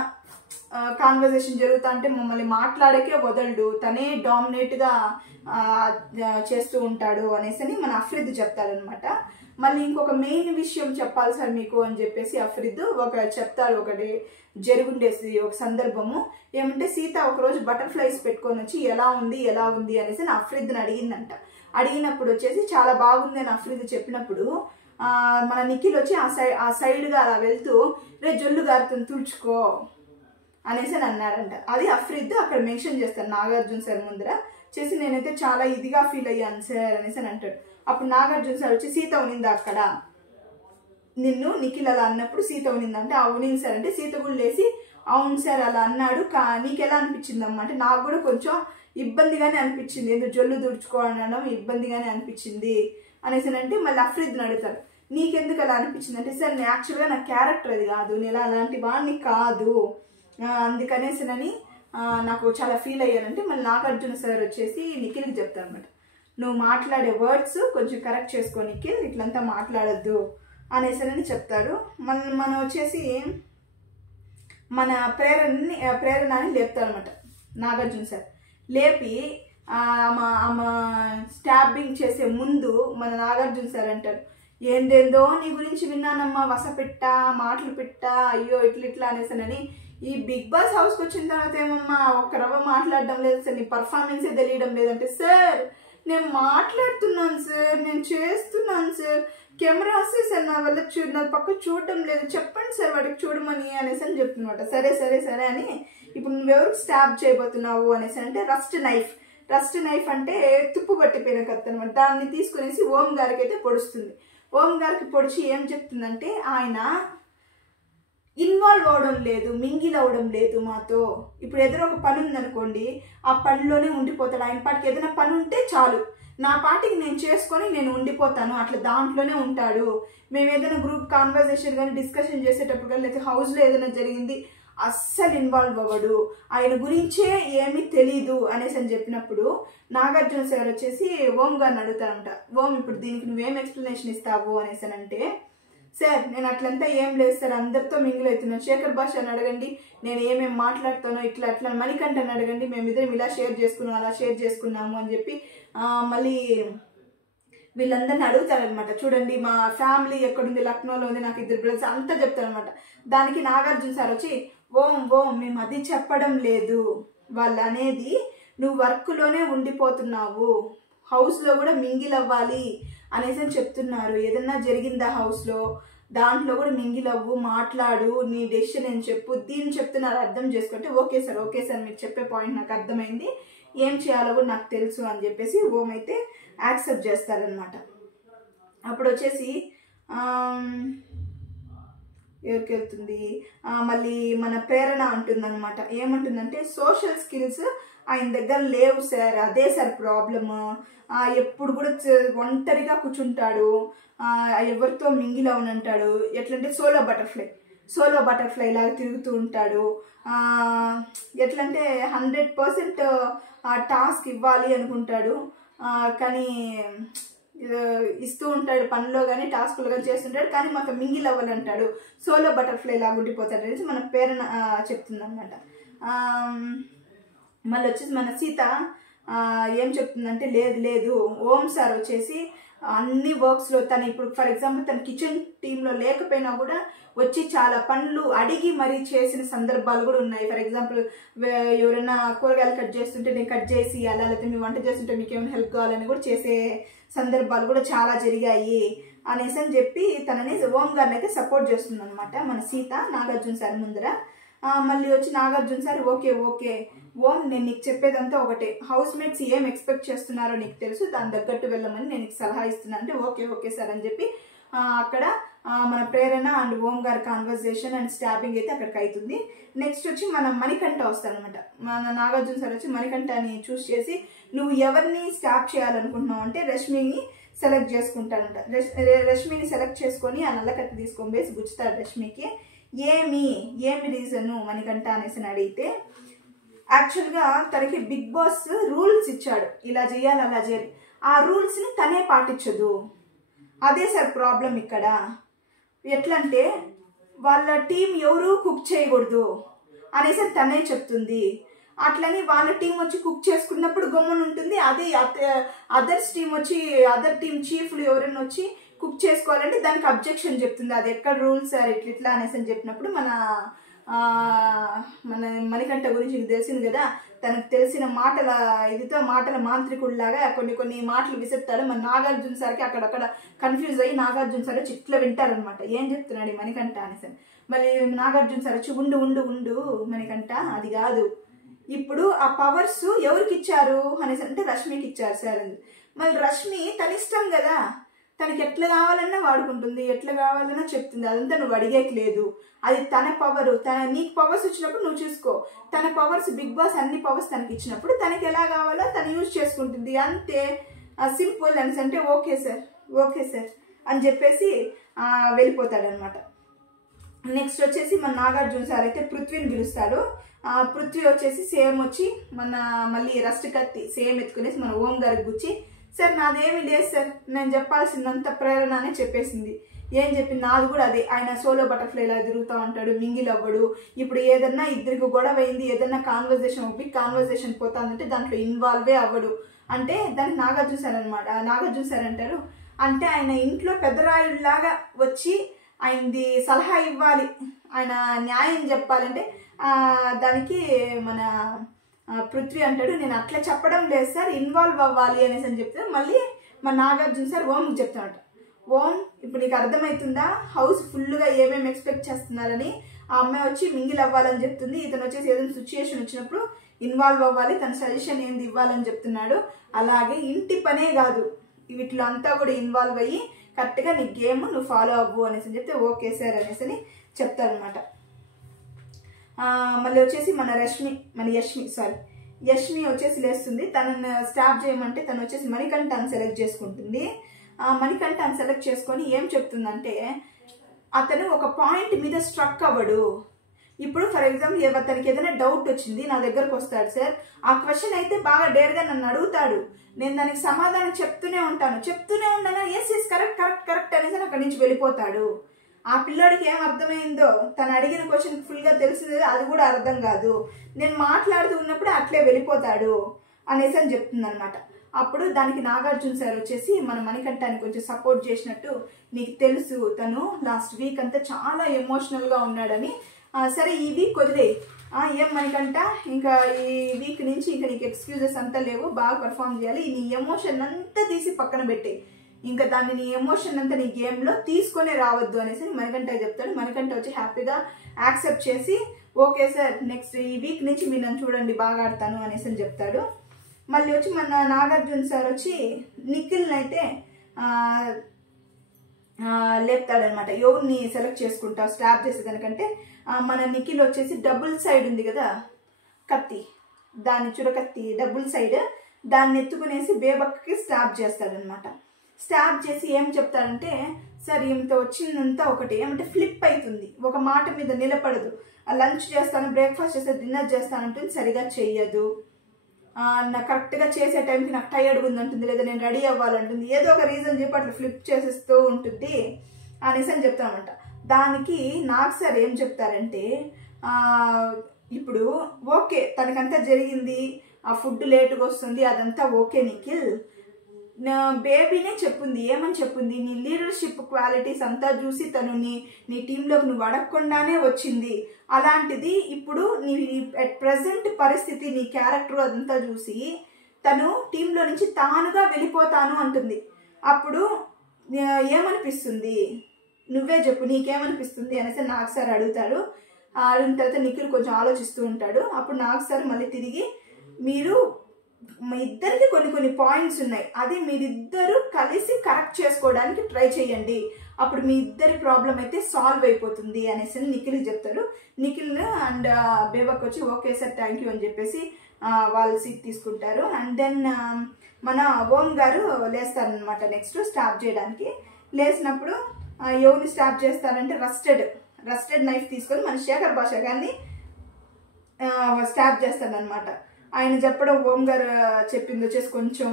కాన్వర్జేషన్ జరుగుతా అంటే మమ్మల్ని మాట్లాడకే వదలడు, తనే డామినేట్గా చేస్తూ ఉంటాడు అనేసి మన అఫ్రీద్ చెప్తాడనమాట. మళ్ళీ ఇంకొక మెయిన్ విషయం చెప్పాలి సార్ మీకు అని చెప్పేసి అఫ్రీద్ చెప్తాడు. ఒకటి జరుగుండేసి ఒక సందర్భము ఏమంటే, సీత ఒకరోజు బటర్ఫ్లైస్ పెట్టుకొని వచ్చి ఎలా ఉంది అనేసి నా అఫ్రీద్ని అడిగిందంట. అడిగినప్పుడు వచ్చేసి చాలా బాగుంది అని అఫ్రీద్ చెప్పినప్పుడు మన నిఖిల్ వచ్చి ఆ సైడ్గా అలా వెళ్తూ రే జొల్లు గారుతుంది తుడుచుకో అనేసి అన్నారంట. అది అఫ్రీద్ అక్కడ మెన్షన్ చేస్తాను నాగార్జున సార్ ముందర చేసి, నేనైతే చాలా ఇదిగా ఫీల్ అయ్యాను సార్ అనేసి అంటాడు. అప్పుడు నాగార్జున సార్ వచ్చి సీత ఉనిందా అక్కడ, నిన్ను నిఖిల్ అలా అన్నప్పుడు సీత ఉనిందంటే అవునింది సార్ అంటే, సీత కూడా లేసి అవును సార్ అలా అన్నాడు, నీకెలా అనిపించింది అమ్మ అంటే, నాకు కూడా కొంచెం ఇబ్బందిగానే అనిపించింది, ఏదో జొల్లు తుడుచుకోవడం ఇబ్బందిగానే అనిపించింది అనేసి అంటే, మళ్ళీ అఫ్రీద్ని అడుగుతారు నీకెందుకు అలా అనిపించింది అంటే, సార్ యాక్చువల్గా నా క్యారెక్టర్ అది కాదు, నేను అలాంటి వాడిని కాదు, అందుకనేసినని నాకు చాలా ఫీల్ అయ్యానంటే, మళ్ళీ నాగార్జున సార్ వచ్చేసి నిఖిల్కి చెప్తారు అనమాట, నువ్వు మాట్లాడే వర్డ్స్ కొంచెం కరెక్ట్ చేసుకో నిఖిల్, ఇట్లంతా మాట్లాడొద్దు అనేసి చెప్తారు. మనం వచ్చేసి మన ప్రేరణని లేపుతారు అనమాట నాగార్జున సార్. లేపి ఆమె స్టాబింగ్ చేసే ముందు మన నాగార్జున సార్ అంటారు, ఏందేందో నీ గురించి విన్నానమ్మా, వసపెట్టా మాటలు పెట్టా, అయ్యో ఇట్లా అనేసానని. ఈ బిగ్ బాస్ హౌస్కి వచ్చిన తర్వాత ఏమమ్మా ఒక్క రవ్వ మాట్లాడడం లేదు సార్, నీ పర్ఫార్మెన్సే తెలియడం లేదంటే, సార్ నేను మాట్లాడుతున్నాను సార్, నేను చేస్తున్నాను సార్, కెమెరా వస్తే సార్ నా వల్ల నా పక్క చూడడం లేదు, చెప్పండి సార్ వాడికి చూడమని అనేసి అని చెప్తున్నమాట. సరే అని ఇప్పుడు నువ్వెవరికి స్టాప్ చేయబోతున్నావు అనేసి అంటే, రస్ట్ నైఫ్ అంటే తుప్పు పట్టిపోయిన కత్తి అనమాట. దాన్ని తీసుకునేసి ఓం గారికి అయితే పొడుస్తుంది. ఓం గారికి పొడిచి ఏం చెప్తుందంటే, ఆయన ఇన్వాల్వ్ అవడం లేదు, మింగిల్ అవడం లేదు మాతో. ఇప్పుడు ఏదైనా ఒక పని ఉందనుకోండి, ఆ పనిలోనే ఉండిపోతాడు. ఆయన పాటికి ఏదైనా పని ఉంటే చాలు, నా పాటికి నేను చేసుకొని నేను ఉండిపోతాను, అట్లా దాంట్లోనే ఉంటాడు. మేము ఏదైనా గ్రూప్ కాన్వర్జేషన్ కానీ డిస్కషన్ చేసేటప్పుడు కానీ లేకపోతే హౌస్లో ఏదైనా జరిగింది అస్సలు ఇన్వాల్వ్ అవ్వడు, ఆయన గురించే ఏమీ తెలీదు అనేసి అని చెప్పినప్పుడు నాగార్జున సార్ వచ్చేసి ఓం గారిని అడుగుతారంట, ఓం ఇప్పుడు దీనికి నువ్వేం ఎక్స్ప్లెనేషన్ ఇస్తావు అనేసి అంటే, సార్ నేను అట్లంతా ఏం లేదు సార్, అందరితో మింగిల్ అవుతున్నాను, శేఖర్ భాష అని అడగండి నేను ఏమేమి మాట్లాడుతానో, ఇట్లా మణికంఠని అడగండి మేమిద్దరం ఇలా షేర్ చేసుకున్నాం అలా షేర్ చేసుకున్నాము అని చెప్పి మళ్ళీ వీళ్ళందరినీ అడుగుతారనమాట. చూడండి మా ఫ్యామిలీ ఎక్కడుంది, లక్నోలో ఉంది, నాకు 2 బ్రదర్స్ అంతా చెప్తారనమాట. దానికి నాగార్జున సార్ వచ్చి ఓం మేము అది చెప్పడం లేదు, వాళ్ళు అనేది నువ్వు వర్క్లోనే ఉండిపోతున్నావు, హౌస్లో కూడా మింగిల్ అవ్వాలి అనేసి చెప్తున్నారు, ఏదన్నా జరిగిందా హౌస్లో దాంట్లో కూడా మింగిల్ అవ్వు, మాట్లాడు, నీ డెసిషన్ అని చెప్పు, దీన్ని చెప్తున్నారు అర్థం చేసుకుంటే, ఓకే సార్ మీరు చెప్పే పాయింట్ నాకు అర్థమైంది, ఏం చేయాలో కూడా నాకు తెలుసు అని చెప్పేసి ఓం అయితే యాక్సెప్ట్ చేస్తారనమాట. అప్పుడు వచ్చేసి ఎవరికి వెళ్తుంది, మళ్ళీ మన ప్రేరణ అంటుందన్నమాట. ఏమంటుందంటే, సోషల్ స్కిల్స్ ఆయన దగ్గర లేవు సార్, అదే సార్ ప్రాబ్లమ్, ఎప్పుడు కూడా ఒంటరిగా కూర్చుంటాడు, ఎవరితో మింగిల్ అవనంటాడు, ఎట్లంటే సోలో బటర్ఫ్లై లాగా తిరుగుతూ ఉంటాడు, ఎట్లంటే 100% టాస్క్ ఇవ్వాలి అనుకుంటాడు, కానీ ఇస్తూ ఉంటాడు పనిలో కానీ టాస్క్లో కానీ చేస్తుంటాడు, కానీ మాకు మింగిల్ అవ్వాలంటాడు, సోలో బటర్ఫ్లై లాగా ఉండిపోతాడు అనేసి మన ప్రేరణ చెప్తుంది అనమాట. మళ్ళీ వచ్చేసి మన సీత ఏం చెప్తుందంటే, లేదు ఓం సార్ వచ్చేసి అన్ని వర్క్స్లో తను ఇప్పుడు ఫర్ ఎగ్జాంపుల్ తన కిచెన్ టీంలో లేకపోయినా కూడా వచ్చి చాలా పనులు అడిగి మరీ చేసిన సందర్భాలు కూడా ఉన్నాయి. ఫర్ ఎగ్జాంపుల్ ఎవరైనా కూరగాయలు కట్ చేస్తుంటే నేను కట్ చేసి అలా, లేకపోతే మేము వంట చేస్తుంటే మీకు ఏమైనా హెల్ప్ కావాలని కూడా చేసే సందర్భాలు కూడా చాలా జరిగాయి అనేసి అని చెప్పి తనని ఓం గారిని అయితే సపోర్ట్ చేస్తుంది అనమాట మన సీత నాగార్జున సార్ ముందర. మళ్ళీ వచ్చి నాగార్జున సార్ ఓకే ఓకే ఓం, నేను నీకు చెప్పేదంతా ఒకటే, హౌస్ మేట్స్ ఏం ఎక్స్పెక్ట్ చేస్తున్నారో నీకు తెలుసు, దాని తగ్గట్టు వెళ్ళమని నేను నీకు సలహా ఇస్తున్నా అంటే ఓకే ఓకే సార్ అని చెప్పి అక్కడ మన ప్రేరణ అండ్ ఓం గారి కాన్వర్సేషన్ అండ్ స్టాబింగ్ అయితే అక్కడికి అవుతుంది. నెక్స్ట్ వచ్చి మన మణికంఠ వస్తారనమాట. మన నాగార్జున సార్ వచ్చి మణికంఠని చూస్ చేసి నువ్వు ఎవరిని స్టాప్ చేయాలనుకుంటున్నావు అంటే రష్మిని సెలెక్ట్ చేసుకుంటాడంట. రష్మిని సెలెక్ట్ చేసుకొని ఆ నల్లకత్తి తీసుకొని వేసి గుచ్చుతాడు రష్మికి. ఏమి రీజను మణికంఠ అనేసి అడిగితే యాక్చువల్గా తనకి బిగ్ బాస్ రూల్స్ ఇచ్చాడు, ఇలా చేయాలి అలా చేయాలి, ఆ రూల్స్ని తనే పాటించదు. అదే సార్ ప్రాబ్లం ఇక్కడ. ఎట్లంటే వాళ్ళ టీం ఎవరు కుక్ చేయకూడదు అనేసి తనే చెప్తుంది. అట్లని వాళ్ళ టీం వచ్చి కుక్ చేసుకున్నప్పుడు గమ్మున ఉంటుంది. అదే అదర్ టీం చీఫ్లు ఎవరైనా వచ్చి కుక్ చేసుకోవాలంటే దానికి అబ్జెక్షన్ చెప్తుంది. అది ఎక్కడ రూల్స్ సార్ ఇట్లా అనేసి అని చెప్పినప్పుడు మన మణికంఠ గురించి తెలిసింది కదా, తనకు తెలిసిన మాటల మాంత్రికుడిలాగా కొన్ని మాటలు విసురుతాడు. మన నాగార్జున సార్కి అక్కడక్కడ కన్ఫ్యూజ్ అయ్యి నాగార్జున సార్ వచ్చి ఇట్లా వింటారనమాట, ఏం చెప్తున్నాడు మణికంఠ అనేసి. మళ్ళీ నాగార్జున సార్ వచ్చి ఉండు ఉండు ఉండు మణికంఠ, అది కాదు, ఇప్పుడు ఆ పవర్స్ ఎవరికి ఇచ్చారు అనేసి అంటే రష్మికి ఇచ్చారు సార్ అని. మళ్ళీ రష్మి తన ఇష్టం కదా, తనకి ఎట్లా కావాలన్నా వాడుకుంటుంది, ఎట్లా కావాలన్నా చెప్తుంది, అదంతా నువ్వు అడిగేకి లేదు. అది తన పవర్, నీకు పవర్స్ వచ్చినప్పుడు నువ్వు చూసుకో. తన పవర్స్ బిగ్ బాస్ అన్ని పవర్స్ తనకి ఇచ్చినప్పుడు తనకి ఎలా కావాలో తను యూజ్ చేసుకుంటుంది, అంతే సింపుల్ అనేసి అంటే ఓకే సార్ అని చెప్పేసి వెళ్ళిపోతాడనమాట. నెక్స్ట్ వచ్చేసి మన నాగార్జున సార్ అయితే పృథ్వీని పిలుస్తాడు. పృథ్వీ వచ్చేసి సేమ్ వచ్చి మళ్ళీ రస్ట్ కత్తి సేమ్ ఎత్తుకునేసి మన ఓం గారికి గుచ్చి, సార్ నాదేమీ లేదు సార్, నేను చెప్పాల్సిందంత ప్రేరణ అనే చెప్పేసింది. ఏం చెప్పింది? నాది కూడా అదే, ఆయన సోలో బటర్ఫ్లై ఇలా తిరుగుతూ ఉంటాడు, మింగిల్ అవ్వడు. ఇప్పుడు ఏదన్నా ఇద్దరికి గొడవ అయింది, ఏదన్నా కాన్వర్జేషన్ పోతుందంటే దాంట్లో ఇన్వాల్వే అవ్వడు అంటే దానికి నాగార్జున సార్ అంటారు, అంటే ఆయన ఇంట్లో పెద్దరాయుడిలాగా వచ్చి ఆయనది సలహా ఇవ్వాలి, ఆయన న్యాయం చెప్పాలంటే దానికి మన పృథ్వీ అంటాడు, నేను అట్లా చెప్పడం లేదు సార్, ఇన్వాల్వ్ అవ్వాలి అనేసి అని చెప్తే మళ్ళీ మన నాగార్జున సార్ ఓంకి చెప్తాడట, ఓం ఇప్పుడు నీకు అర్థమవుతుందా హౌస్ ఫుల్గా ఏమేమి ఎక్స్పెక్ట్ చేస్తున్నారని, ఆ అమ్మాయి వచ్చి మింగిల్ అవ్వాలని చెప్తుంది, ఇతను వచ్చేసి ఏదైనా సిచ్యుయేషన్ వచ్చినప్పుడు ఇన్వాల్వ్ అవ్వాలి, తన సజెషన్ ఏంది ఇవ్వాలని చెప్తున్నాడు. అలాగే ఇంటి పనే కాదు వీటిలో అంతా కూడా ఇన్వాల్వ్ అయ్యి కరెక్ట్గా నీ గేమ్ నువ్వు ఫాలో అవ్వు అనేసి చెప్తే ఓకే సార్ అనేసి అని చెప్తారనమాట. మళ్ళీ వచ్చేసి యష్మి వచ్చేసి లేస్తుంది, తనని స్టాప్ చేయమంటే తను వచ్చేసి మణికంఠని సెలెక్ట్ చేసుకుంటుంది. మణికంఠని సెలెక్ట్ చేసుకొని ఏం చెప్తుందంటే అతను ఒక పాయింట్ మీద స్ట్రక్ అవ్వడు. ఇప్పుడు ఫర్ ఎగ్జాంపుల్ తనకి ఏదైనా డౌట్ వచ్చింది నా దగ్గరకు వస్తాడు సార్, ఆ క్వశ్చన్ అయితే బాగా డేర్గా నన్ను అడుగుతాడు, నేను దానికి సమాధానం చెప్తూనే ఉండగా ఎస్ కరెక్ట్ అనేసి అక్కడి నుంచి వెళ్ళిపోతాడు. ఆ పిల్లోడికి ఏం అర్థమైందో, తను అడిగిన క్వశ్చన్ ఫుల్గా తెలిసిందో అది కూడా అర్థం కాదు, నేను మాట్లాడుతూ ఉన్నప్పుడు అట్లే వెళ్ళిపోతాడు అనేసి అని చెప్తుంది అనమాట. అప్పుడు దానికి నాగార్జున సార్ వచ్చేసి మన మణికంఠానికి కొంచెం సపోర్ట్ చేసినట్టు, నీకు తెలుసు తను లాస్ట్ వీక్ అంతా చాలా ఎమోషనల్గా ఉన్నాడని, సరే ఈ వీక్ వదిలే, ఏం మణికంఠ ఇంకా ఈ వీక్ నుంచి ఇంకా నీకు ఎక్స్క్యూజెస్ అంతా లేవు, బాగా పర్ఫామ్ చేయాలి, నీ ఎమోషన్ అంతా తీసి పక్కన పెట్టే, ఇంకా దాన్ని నీ ఎమోషన్ అంతా నీ గేమ్లో తీసుకొనే రావద్దు అనేసి మణికంఠ చెప్తాడు. మణికంఠ వచ్చి హ్యాపీగా యాక్సెప్ట్ చేసి ఓకే సార్ నెక్స్ట్ ఈ వీక్ నుంచి మీరు నన్ను చూడండి బాగా ఆడతాను అనేసి అని చెప్తాడు. మళ్ళీ వచ్చి మన నాగార్జున సార్ వచ్చి నిఖిల్ని అయితే లేపుతాడనమాట, ఎవరిని సెలెక్ట్ చేసుకుంటావు స్టాప్ చేసేదానికంటే మన నిఖిల్ వచ్చేసి డబుల్ సైడ్ ఉంది కదా కత్తి, దాన్ని చురకత్తి డబుల్ సైడ్, దాన్ని ఎత్తుకునేసి బేబక్కి స్టాప్ చేస్తాడనమాట. స్టాప్ చేసి ఏం చెప్తాడంటే సార్ ఈమెతో వచ్చిందంతా ఒకటి ఏమంటే ఫ్లిప్ అవుతుంది, ఒక మాట మీద నిలబడదు, లంచ్ చేస్తాను బ్రేక్ఫాస్ట్ చేస్తే డిన్నర్ చేస్తానంటుంది సరిగా చెయ్యదు, నాకు కరెక్ట్గా చేసే టైంకి నాకు టైర్డ్గా ఉందంటుంది, లేదా నేను రెడీ అవ్వాలంటుంది, ఏదో ఒక రీజన్ చెప్పి అట్లా ఫ్లిప్ చేసేస్తూ ఉంటుంది అనేసి అని చెప్తామంట. దానికి నాకు సార్ ఏం చెప్తారంటే ఇప్పుడు ఓకే తనకంతా జరిగింది, ఆ ఫుడ్ లేటుగా వస్తుంది అదంతా ఓకే నిఖిల్, బేబీనే చెప్పింది, ఏమని చెప్పింది, నీ లీడర్షిప్ క్వాలిటీస్ అంతా చూసి తను నీ టీంలోకి నువ్వు అడగకుండానే వచ్చింది, అలాంటిది ఇప్పుడు నీ అట్ ప్రజెంట్ పరిస్థితి నీ క్యారెక్టర్ అదంతా చూసి తను టీంలో నుంచి తానుగా వెళ్ళిపోతాను అంటుంది. అప్పుడు ఏమనిపిస్తుంది, నువ్వే చెప్పు నీకేమనిపిస్తుంది అనేసి నాగ్ సార్ అడుగుతాడు. అడిగిన తర్వాత నిఖిల్ కొంచెం ఆలోచిస్తూ ఉంటాడు. అప్పుడు నాగ్ సార్ మళ్ళీ తిరిగి, మీరు మీ ఇద్దరికి కొన్ని పాయింట్స్ ఉన్నాయి, అది మీరిద్దరూ కలిసి కరెక్ట్ చేసుకోవడానికి ట్రై చేయండి, అప్పుడు మీ ఇద్దరి ప్రాబ్లం అయితే సాల్వ్ అయిపోతుంది అనేసి నిఖిల్ చెప్తాడు. నిఖిల్ అండ్ బేబక్ వచ్చి ఓకే సార్ థ్యాంక్ యూ అని చెప్పేసి వాళ్ళు సీట్ తీసుకుంటారు. అండ్ దెన్ మన ఓం గారు లేస్తారనమాట నెక్స్ట్ స్టార్ట్ చేయడానికి. లేచినప్పుడు ఎవరిని స్టార్ట్ చేస్తారంటే రస్టెడ్ నైఫ్ తీసుకొని మన శేఖర్ భాష గారిని స్టార్ట్ చేస్తాడనమాట. ఆయన చెప్పడం ఓం గారు చెప్పింది వచ్చేసి కొంచెం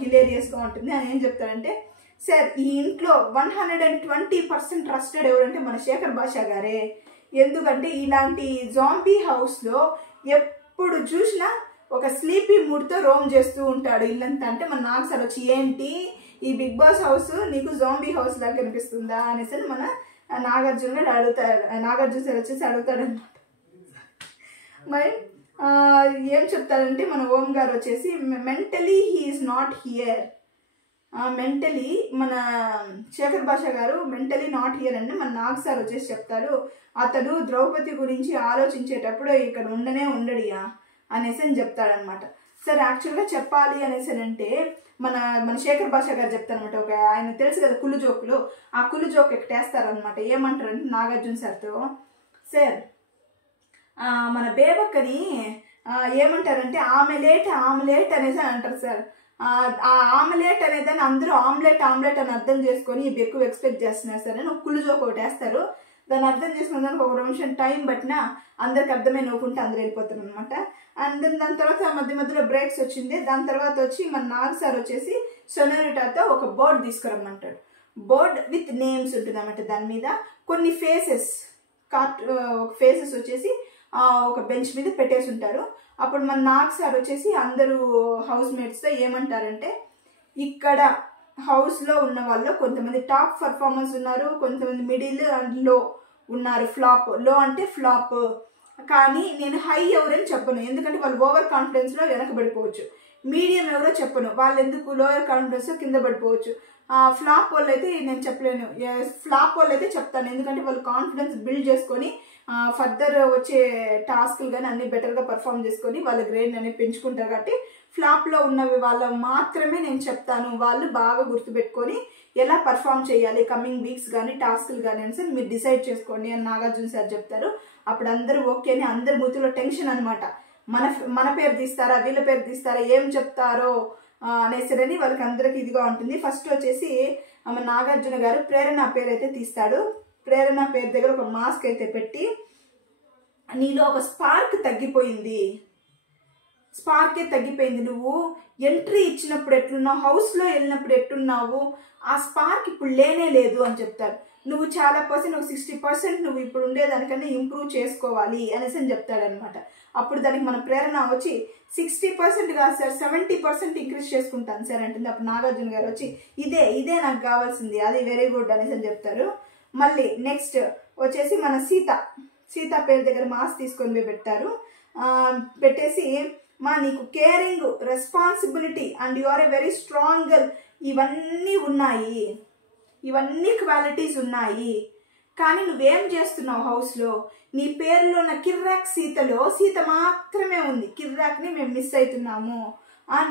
హిలేరియస్గా ఉంటుంది. ఆయన ఏం చెప్తారంటే, సార్ ఈ ఇంట్లో 120% ట్రస్టెడ్ ఎవరంటే మన శేఖర్ భాష గారే, ఎందుకంటే ఇలాంటి జాంబీ హౌస్లో ఎప్పుడు చూసినా ఒక స్లీపీ మూడ్తో రోమ్ చేస్తూ ఉంటాడు ఇల్లంతా. అంటే మన నాగ్ సార్ వచ్చి, ఏంటి ఈ బిగ్ బాస్ హౌస్ నీకు జాంబీ హౌస్ లాగా కనిపిస్తుందా అనేసి మన నాగార్జున సార్ వచ్చేసి అడుగుతాడు అనమాట. మరి ఏం చెప్తారంటే మన ఓం గారు వచ్చేసి, mentally he is not here, mentally మన శేఖర్ భాష గారు మెంటలీ నాట్ హియర్ అంటే మన నాగ్ సార్ వచ్చేసి చెప్తాడు, అతడు ద్రౌపది గురించి ఆలోచించేటప్పుడు ఇక్కడ ఉండడియా అనేసి అని చెప్తాడనమాట. సార్ యాక్చువల్గా చెప్పాలి అనేసి అంటే మన శేఖర్ భాష గారు చెప్తారనమాట. ఒక ఆయన తెలుసు కదా కుళ్ళు జోకులు, ఆ కుళ్ళు జోక్ ఎక్కటేస్తారనమాట. ఏమంటారంటే నాగార్జున సార్తో, సార్ మన బేబక్కని ఏమంటారంటే ఆమ్లెట్ అనేసి అంటారు సార్. ఆ ఆమ్లెట్ అనేదాన్ని అందరూ ఆమ్లెట్ అని అర్థం చేసుకొని ఎక్కువ ఎక్స్పెక్ట్ చేస్తున్నారు సార్ అని ఒక కుళ్ళు జోక్ ఒకటి వేస్తారు. దాన్ని అర్థం చేసుకున్న దానికి ఒక నిమిషం టైం పట్టినా అందరికి అర్థమై నవ్వుకుంటే అందరూ వెళ్ళిపోతారు అనమాట. అండ్ దాని తర్వాత మధ్యలో బ్రేక్స్ వచ్చింది. దాని తర్వాత వచ్చి మన నాగ్ సార్ వచ్చేసి సొనోరిటాతో ఒక బోర్డు తీసుకురమ్మంటాడు. బోర్డ్ విత్ నేమ్స్ ఉంటుంది అన్నమాట. దాని మీద కొన్ని ఫేసెస్ వచ్చేసి ఒక బెంచ్ మీద పెట్టేసి ఉంటారు. అప్పుడు మన నాగ్ సార్ వచ్చేసి అందరూ హౌస్ మేట్స్తో ఏమంటారంటే, ఇక్కడ హౌస్లో ఉన్న వాళ్ళు కొంతమంది టాప్ పర్ఫార్మర్స్ ఉన్నారు, కొంతమంది మిడిల్ అండ్ లో ఉన్నారు. లో అంటే ఫ్లాప్, కానీ నేను హై ఎవరని చెప్పను, ఎందుకంటే వాళ్ళు ఓవర్ కాన్ఫిడెన్స్లో వెనకబడిపోవచ్చు. మీడియం ఎవరో చెప్పను, వాళ్ళు ఎందుకు లోయర్ కాన్ఫిడెన్స్లో కింద పడిపోవచ్చు. ఫ్లాప్ వాళ్ళు అయితే నేను చెప్పలేను, ఫ్లాప్ వాళ్ళు అయితే చెప్తాను, ఎందుకంటే వాళ్ళు కాన్ఫిడెన్స్ బిల్డ్ చేసుకొని ఫర్దర్ వచ్చే టాస్క్లు కానీ అన్ని బెటర్గా పర్ఫామ్ చేసుకొని వాళ్ళ గ్రేడ్ అనేది పెంచుకుంటారు. కాబట్టి ఫ్లాప్లో ఉన్నవి వాళ్ళ మాత్రమే నేను చెప్తాను, వాళ్ళు బాగా గుర్తుపెట్టుకొని ఎలా పర్ఫామ్ చేయాలి కమింగ్ వీక్స్ కానీ టాస్క్లు కానీ అని సార్ మీరు డిసైడ్ చేసుకోండి అని నాగార్జున సార్ చెప్తారు. అప్పుడు అందరూ ఓకే అని అందరి మూతిలో టెన్షన్ అనమాట. మన పేరు తీస్తారా వీళ్ళ పేరు తీస్తారా ఏం చెప్తారో అనేసరని వాళ్ళకి అందరికి ఇదిగా ఉంటుంది. ఫస్ట్ వచ్చేసి నాగార్జున గారు ప్రేరణ పేరు అయితే తీస్తాడు. ప్రేరణ పేరు దగ్గర ఒక మాస్క్ అయితే పెట్టి, నీలో ఒక స్పార్కే తగ్గిపోయింది, నువ్వు ఎంట్రీ ఇచ్చినప్పుడు ఎట్లున్నావు, హౌస్లో వెళ్ళినప్పుడు ఎట్లున్నావు, ఆ స్పార్క్ ఇప్పుడు లేనే లేదు అని చెప్తారు. నువ్వు చాలా పర్సెంట్, ఒక 60% నువ్వు ఇప్పుడు ఉండేదానికన్నా ఇంప్రూవ్ చేసుకోవాలి అనేసి అని చెప్తాడనమాట. అప్పుడు దానికి మన ప్రేరణ వచ్చి 60% కాదు సార్ 70% ఇంక్రీజ్ చేసుకుంటాను సార్ అంటుంది. అప్పుడు నాగార్జున గారు వచ్చి ఇదే నాకు కావాల్సింది, అది వెరీ గుడ్ అనేసి అని చెప్తారు. మళ్ళీ నెక్స్ట్ వచ్చేసి మన సీత పేరు దగ్గర మాస్క్ తీసుకొని పోయి పెట్టేసి, నీకు caring, responsibility and you are a very strong girl, ఇవన్నీ క్వాలిటీస్ ఉన్నాయి, కానీ నువ్వేం చేస్తున్నావు హౌస్లో, నీ పేరులో ఉన్న కిర్రాక్ సీత మాత్రమే ఉంది, కిర్రాక్ని మేము మిస్ అవుతున్నాము,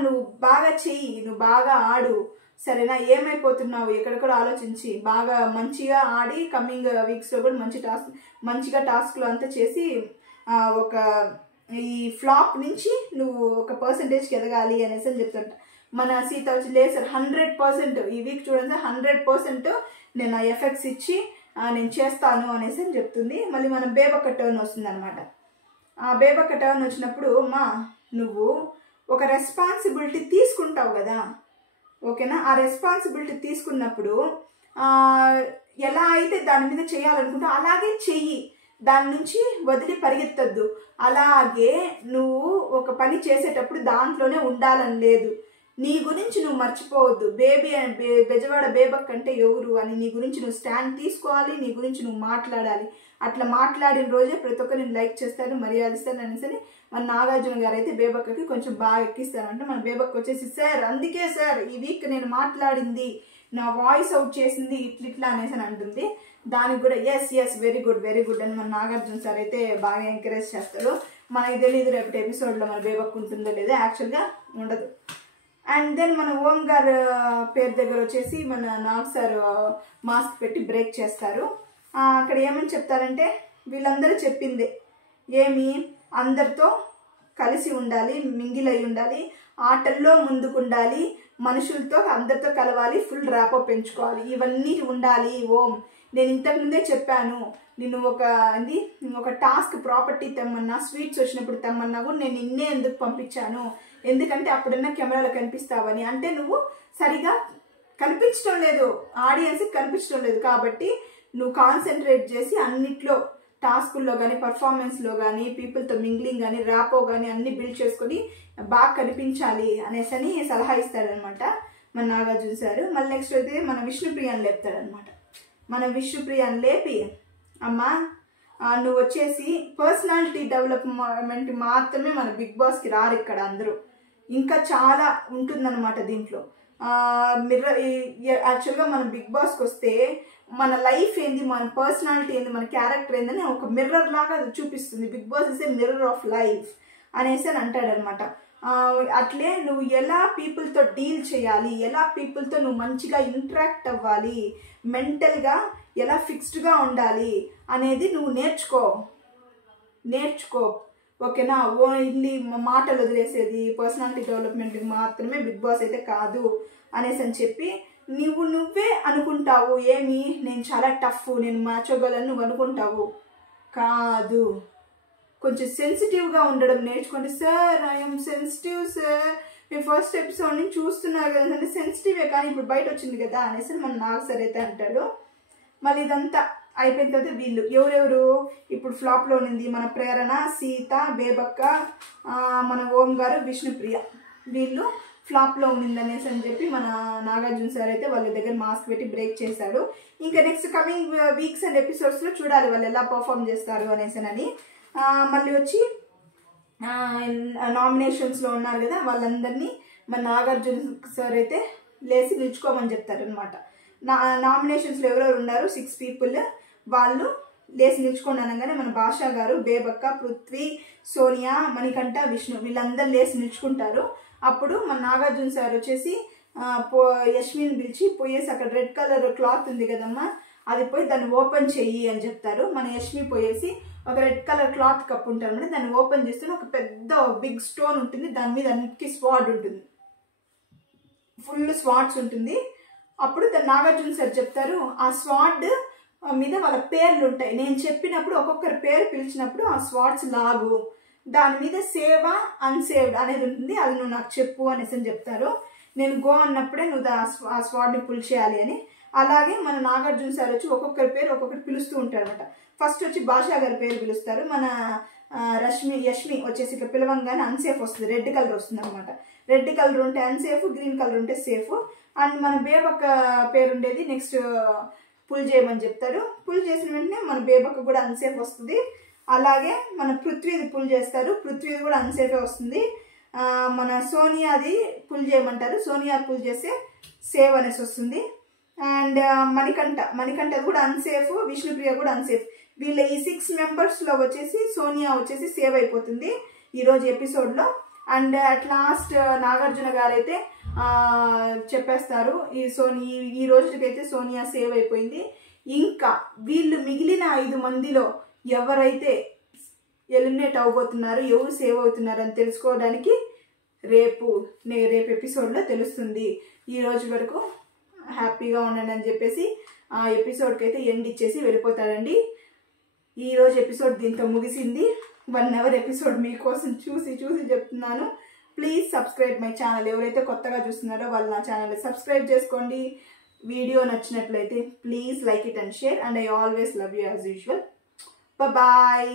నువ్వు బాగా చెయ్యి, నువ్వు బాగా ఆడు సరేనా, ఏమైపోతున్నావు ఎక్కడెక్కడ ఆలోచించి బాగా మంచిగా ఆడి కమింగ్ వీక్స్లో కూడా మంచిగా టాస్క్లు అంతా చేసి ఒక ఈ ఫ్లాప్ నుంచి నువ్వు ఒక పర్సంటేజ్కి ఎదగాలి అనేసి అని చెప్తుంటా. మన సీత వచ్చి లేదు సార్ 100% ఈ వీక్ చూడండి సార్ 100% నేను ఆ ఎఫెక్ట్స్ ఇచ్చి నేను చేస్తాను అనేసి అని చెప్తుంది. మళ్ళీ మన బేబక్క టర్న్ వస్తుంది అనమాట. ఆ బేబక్క టర్న్ వచ్చినప్పుడు నువ్వు ఒక రెస్పాన్సిబిలిటీ తీసుకుంటావు కదా, ఓకేనా, ఆ రెస్పాన్సిబిలిటీ తీసుకున్నప్పుడు ఎలా అయితే దాని మీద చేయాలనుకుంటా అలాగే చెయ్యి, దాని నుంచి వదిలి పరిగెత్తద్దు. అలాగే నువ్వు ఒక పని చేసేటప్పుడు దాంట్లోనే ఉండాలని లేదు, నీ గురించి నువ్వు మర్చిపోవద్దు. బెజవాడ బేబక్ అంటే ఎవరు అని నీ గురించి నువ్వు స్టాండ్ తీసుకోవాలి, నీ గురించి నువ్వు మాట్లాడాలి. అట్లా మాట్లాడిన రోజే ప్రతి ఒక్కరు నేను లైక్ చేస్తాను, మర్యాదిస్తాను అనేసి మన నాగార్జున గారు అయితే బేబక్కకి కొంచెం బాగా ఎక్కిస్తారంటే మన బేబక్ వచ్చేసి, సార్ అందుకే సార్ ఈ వీక్ నేను మాట్లాడింది నా వాయిస్ అవుట్ చేసింది ఇట్లా అనేసి అని అంటుంది. దానికి కూడా ఎస్ వెరీ గుడ్ అని మన నాగార్జున సార్ అయితే బాగా ఎంకరేజ్ చేస్తాడు. మనకి తెలియదు రేపటి ఎపిసోడ్లో మన బేబక్ ఉంటుందో లేదో, యాక్చువల్గా ఉండదు. అండ్ దెన్ మన ఓం గారు పేరు దగ్గర వచ్చేసి మన నాగ్ సార్ మాస్క్ పెట్టి బ్రేక్ చేస్తారు. అక్కడ ఏమని చెప్తారంటే వీళ్ళందరూ చెప్పిందే ఏమి, అందరితో కలిసి ఉండాలి, మింగిల్ అయి ఉండాలి, ఆటల్లో ముందుకుండాలి, మనుషులతో అందరితో కలవాలి, ఫుల్ ర్యాపో పెంచుకోవాలి, ఇవన్నీ ఉండాలి ఓం. నేను ఇంతకుముందే చెప్పాను, నేను ఒక టాస్క్ ప్రాపర్టీ తెమ్మన్నా, స్వీట్స్ వచ్చినప్పుడు తెమ్మన్నా కూడా నేను నిన్నే ఎందుకు పంపించాను, ఎందుకంటే అప్పుడన్నా కెమెరాలో కనిపిస్తావని. అంటే నువ్వు సరిగా కనిపించడం లేదు, ఆడియన్స్కి కనిపించడం లేదు, కాబట్టి నువ్వు కాన్సన్ట్రేట్ చేసి అన్నిట్లో టాస్కుల్లో కానీ పర్ఫార్మెన్స్లో కానీ పీపుల్తో మింగ్లింగ్ కానీ ర్యాపో కానీ అన్ని బిల్డ్ చేసుకొని బాగా కనిపించాలి అనేసి సలహా ఇస్తాడనమాట మన నాగార్జున సార్. మళ్ళీ నెక్స్ట్ అయితే మన విష్ణుప్రియాని లేపుతాడనమాట. మన విష్ణుప్రియాని లేపి, అమ్మా నువ్వు వచ్చేసి పర్సనాలిటీ డెవలప్మెంట్ మాత్రమే మన బిగ్ బాస్కి రారు ఇక్కడ అందరూ, ఇంకా చాలా ఉంటుందన్నమాట దీంట్లో. మిర్రర్ యాక్చువల్గా మనం బిగ్ బాస్కి వస్తే మన లైఫ్ ఏంది, మన పర్సనాలిటీ ఏంది, మన క్యారెక్టర్ ఏందని ఒక మిర్రర్ లాగా చూపిస్తుంది. Bigg Boss is a mirror of life అనేసి అని అంటాడనమాట. అట్లే నువ్వు ఎలా పీపుల్తో డీల్ చేయాలి, ఎలా పీపుల్తో నువ్వు మంచిగా ఇంటరాక్ట్ అవ్వాలి, మెంటల్గా ఎలా ఫిక్స్డ్గా ఉండాలి అనేది నువ్వు నేర్చుకో ఓకేనా. ఓన్లీ మాటలు వదిలేసేది పర్సనాలిటీ డెవలప్మెంట్కి మాత్రమే బిగ్ బాస్ అయితే కాదు అనేసి అని చెప్పి నువ్వే అనుకుంటావు ఏమి, నేను చాలా టఫ్, నేను మ్యాచోగలను నువ్వు అనుకుంటావు, కాదు. కొంచెం సెన్సిటివ్గా ఉండడం నేర్చుకోండి. సార్ ఐఎమ్ సెన్సిటివ్ సార్, మీరు ఫస్ట్ ఎపిసోడ్ నుంచి చూస్తున్నారు కదా అంటే సెన్సిటివే, కానీ ఇప్పుడు బయట వచ్చింది కదా అనేసి మన నాగ్ సార్ అయితే అంటాడు. మళ్ళీ ఇదంతా అయిపోయిన తర్వాత వీళ్ళు ఎవరెవరు ఇప్పుడు ఫ్లాప్లో ఉంది, మన ప్రేరణ, సీత, బేబక్క, మన ఓం గారు, విష్ణుప్రియ, వీళ్ళు ఫ్లాప్లో ఉండింది అనేసి అని చెప్పి మన నాగార్జున సార్ అయితే వాళ్ళ దగ్గర మాస్క్ పెట్టి బ్రేక్ చేశాడు. ఇంకా నెక్స్ట్ కమింగ్ వీక్స్ అండ్ ఎపిసోడ్స్లో చూడాలి వాళ్ళు ఎలా పర్ఫామ్ చేస్తారు అనేసి. మళ్ళీ వచ్చి నామినేషన్స్లో ఉన్నారు కదా వాళ్ళందరినీ మన నాగార్జున సార్ అయితే లేచి నిల్చుకోమని చెప్తారనమాట. నామినేషన్స్లో ఎవరెవరు ఉన్నారు 6 people, వాళ్ళు లేచి నిల్చుకోండి అనగానే మన భాషా గారు, బేబక్క, పృథ్వీ, సోనియా, మణికంఠ, విష్ణు వీళ్ళందరూ లేచి నిల్చుకుంటారు. అప్పుడు మన నాగార్జున సార్ వచ్చేసి యష్మిని పిలిచి పోయేసి అక్కడ రెడ్ కలర్ క్లాత్ ఉంది కదమ్మా అది పోయి దాన్ని ఓపెన్ చెయ్యి అని చెప్తారు. మన యష్మి పోయేసి ఒక రెడ్ కలర్ క్లాత్ కప్పు ఉంటారు అంటే దాన్ని ఓపెన్ చేస్తే ఒక పెద్ద బిగ్ స్టోన్ ఉంటుంది, దాని మీద అన్నిటికీ స్వాడ్ ఉంటుంది, ఫుల్ స్వాడ్స్ ఉంటుంది. అప్పుడు నాగార్జున సార్ చెప్తారు ఆ స్వాడ్ మీద వాళ్ళ పేర్లు ఉంటాయి, నేను చెప్పినప్పుడు ఒక్కొక్కరి పేరు పిలిచినప్పుడు ఆ స్వాడ్స్ లాగు, దాని మీద సేవ అన్సేవ్డ్ అనేది ఉంటుంది, అది నువ్వు నాకు చెప్పు అనేసి అని చెప్తారు. నేను గో అన్నప్పుడే నువ్వు ఆ స్వాడ్ని పుల్ చేయాలి అని. అలాగే మన నాగార్జున సార్ వచ్చి ఒక్కొక్కరి పేరు ఒక్కొక్కటి పిలుస్తూ ఉంటారు అనమాట. ఫస్ట్ వచ్చి భాషా గారి పేరు పిలుస్తారు, మన యష్మి వచ్చేసి ఇట్లా పిలవంగానే అన్సేఫ్ వస్తుంది, రెడ్ కలర్ వస్తుంది అనమాట. రెడ్ కలర్ ఉంటే అన్సేఫ్, గ్రీన్ కలర్ ఉంటే సేఫ్. అండ్ మన బేబక్క పేరు ఉండేది నెక్స్ట్ పుల్ చేయమని చెప్తారు. పుల్ చేసిన వెంటనే మన బేబక్క కూడా అన్సేఫ్ వస్తుంది. అలాగే మన పృథ్వీది పుల్ చేస్తారు, పృథ్వీది కూడా అన్సేఫే వస్తుంది. మన సోనియాది పుల్ చేయమంటారు, సోనియా పుల్ చేస్తే సేవ్ అనేసి వస్తుంది. అండ్ మణికంఠది కూడా అన్సేఫ్, విష్ణుప్రియ కూడా అన్సేఫ్. వీళ్ళ ఈ 6 members వచ్చేసి సోనియా వచ్చేసి సేవ్ అయిపోతుంది ఈరోజు ఎపిసోడ్లో. అండ్ అట్ లాస్ట్ నాగార్జున గారు అయితే చెప్పేస్తారు ఈ రోజుకైతే సోనియా సేవ్ అయిపోయింది. ఇంకా వీళ్ళు మిగిలిన 5 మందిలో ఎవరైతే ఎలిమినేట్ అవబోతున్నారు, ఎవరు సేవ్ అవుతున్నారు అని తెలుసుకోవడానికి రేపు ఎపిసోడ్లో తెలుస్తుంది. ఈ రోజు వరకు హ్యాపీగా ఉండండి అని చెప్పేసి ఆ ఎపిసోడ్కి అయితే ఎండ్ ఇచ్చేసి వెళ్ళిపోతారండి. ఈరోజు ఎపిసోడ్ దీంతో ముగిసింది. 1 hour ఎపిసోడ్ మీకోసం చూసి చెప్తున్నాను. Please subscribe my channel. ఎవరైతే కొత్తగా చూస్తున్నారో వాళ్ళు నా ఛానల్ సబ్స్క్రైబ్ చేసుకోండి. వీడియో నచ్చినట్లయితే please like it and share. And I always love you as usual. Bye-bye.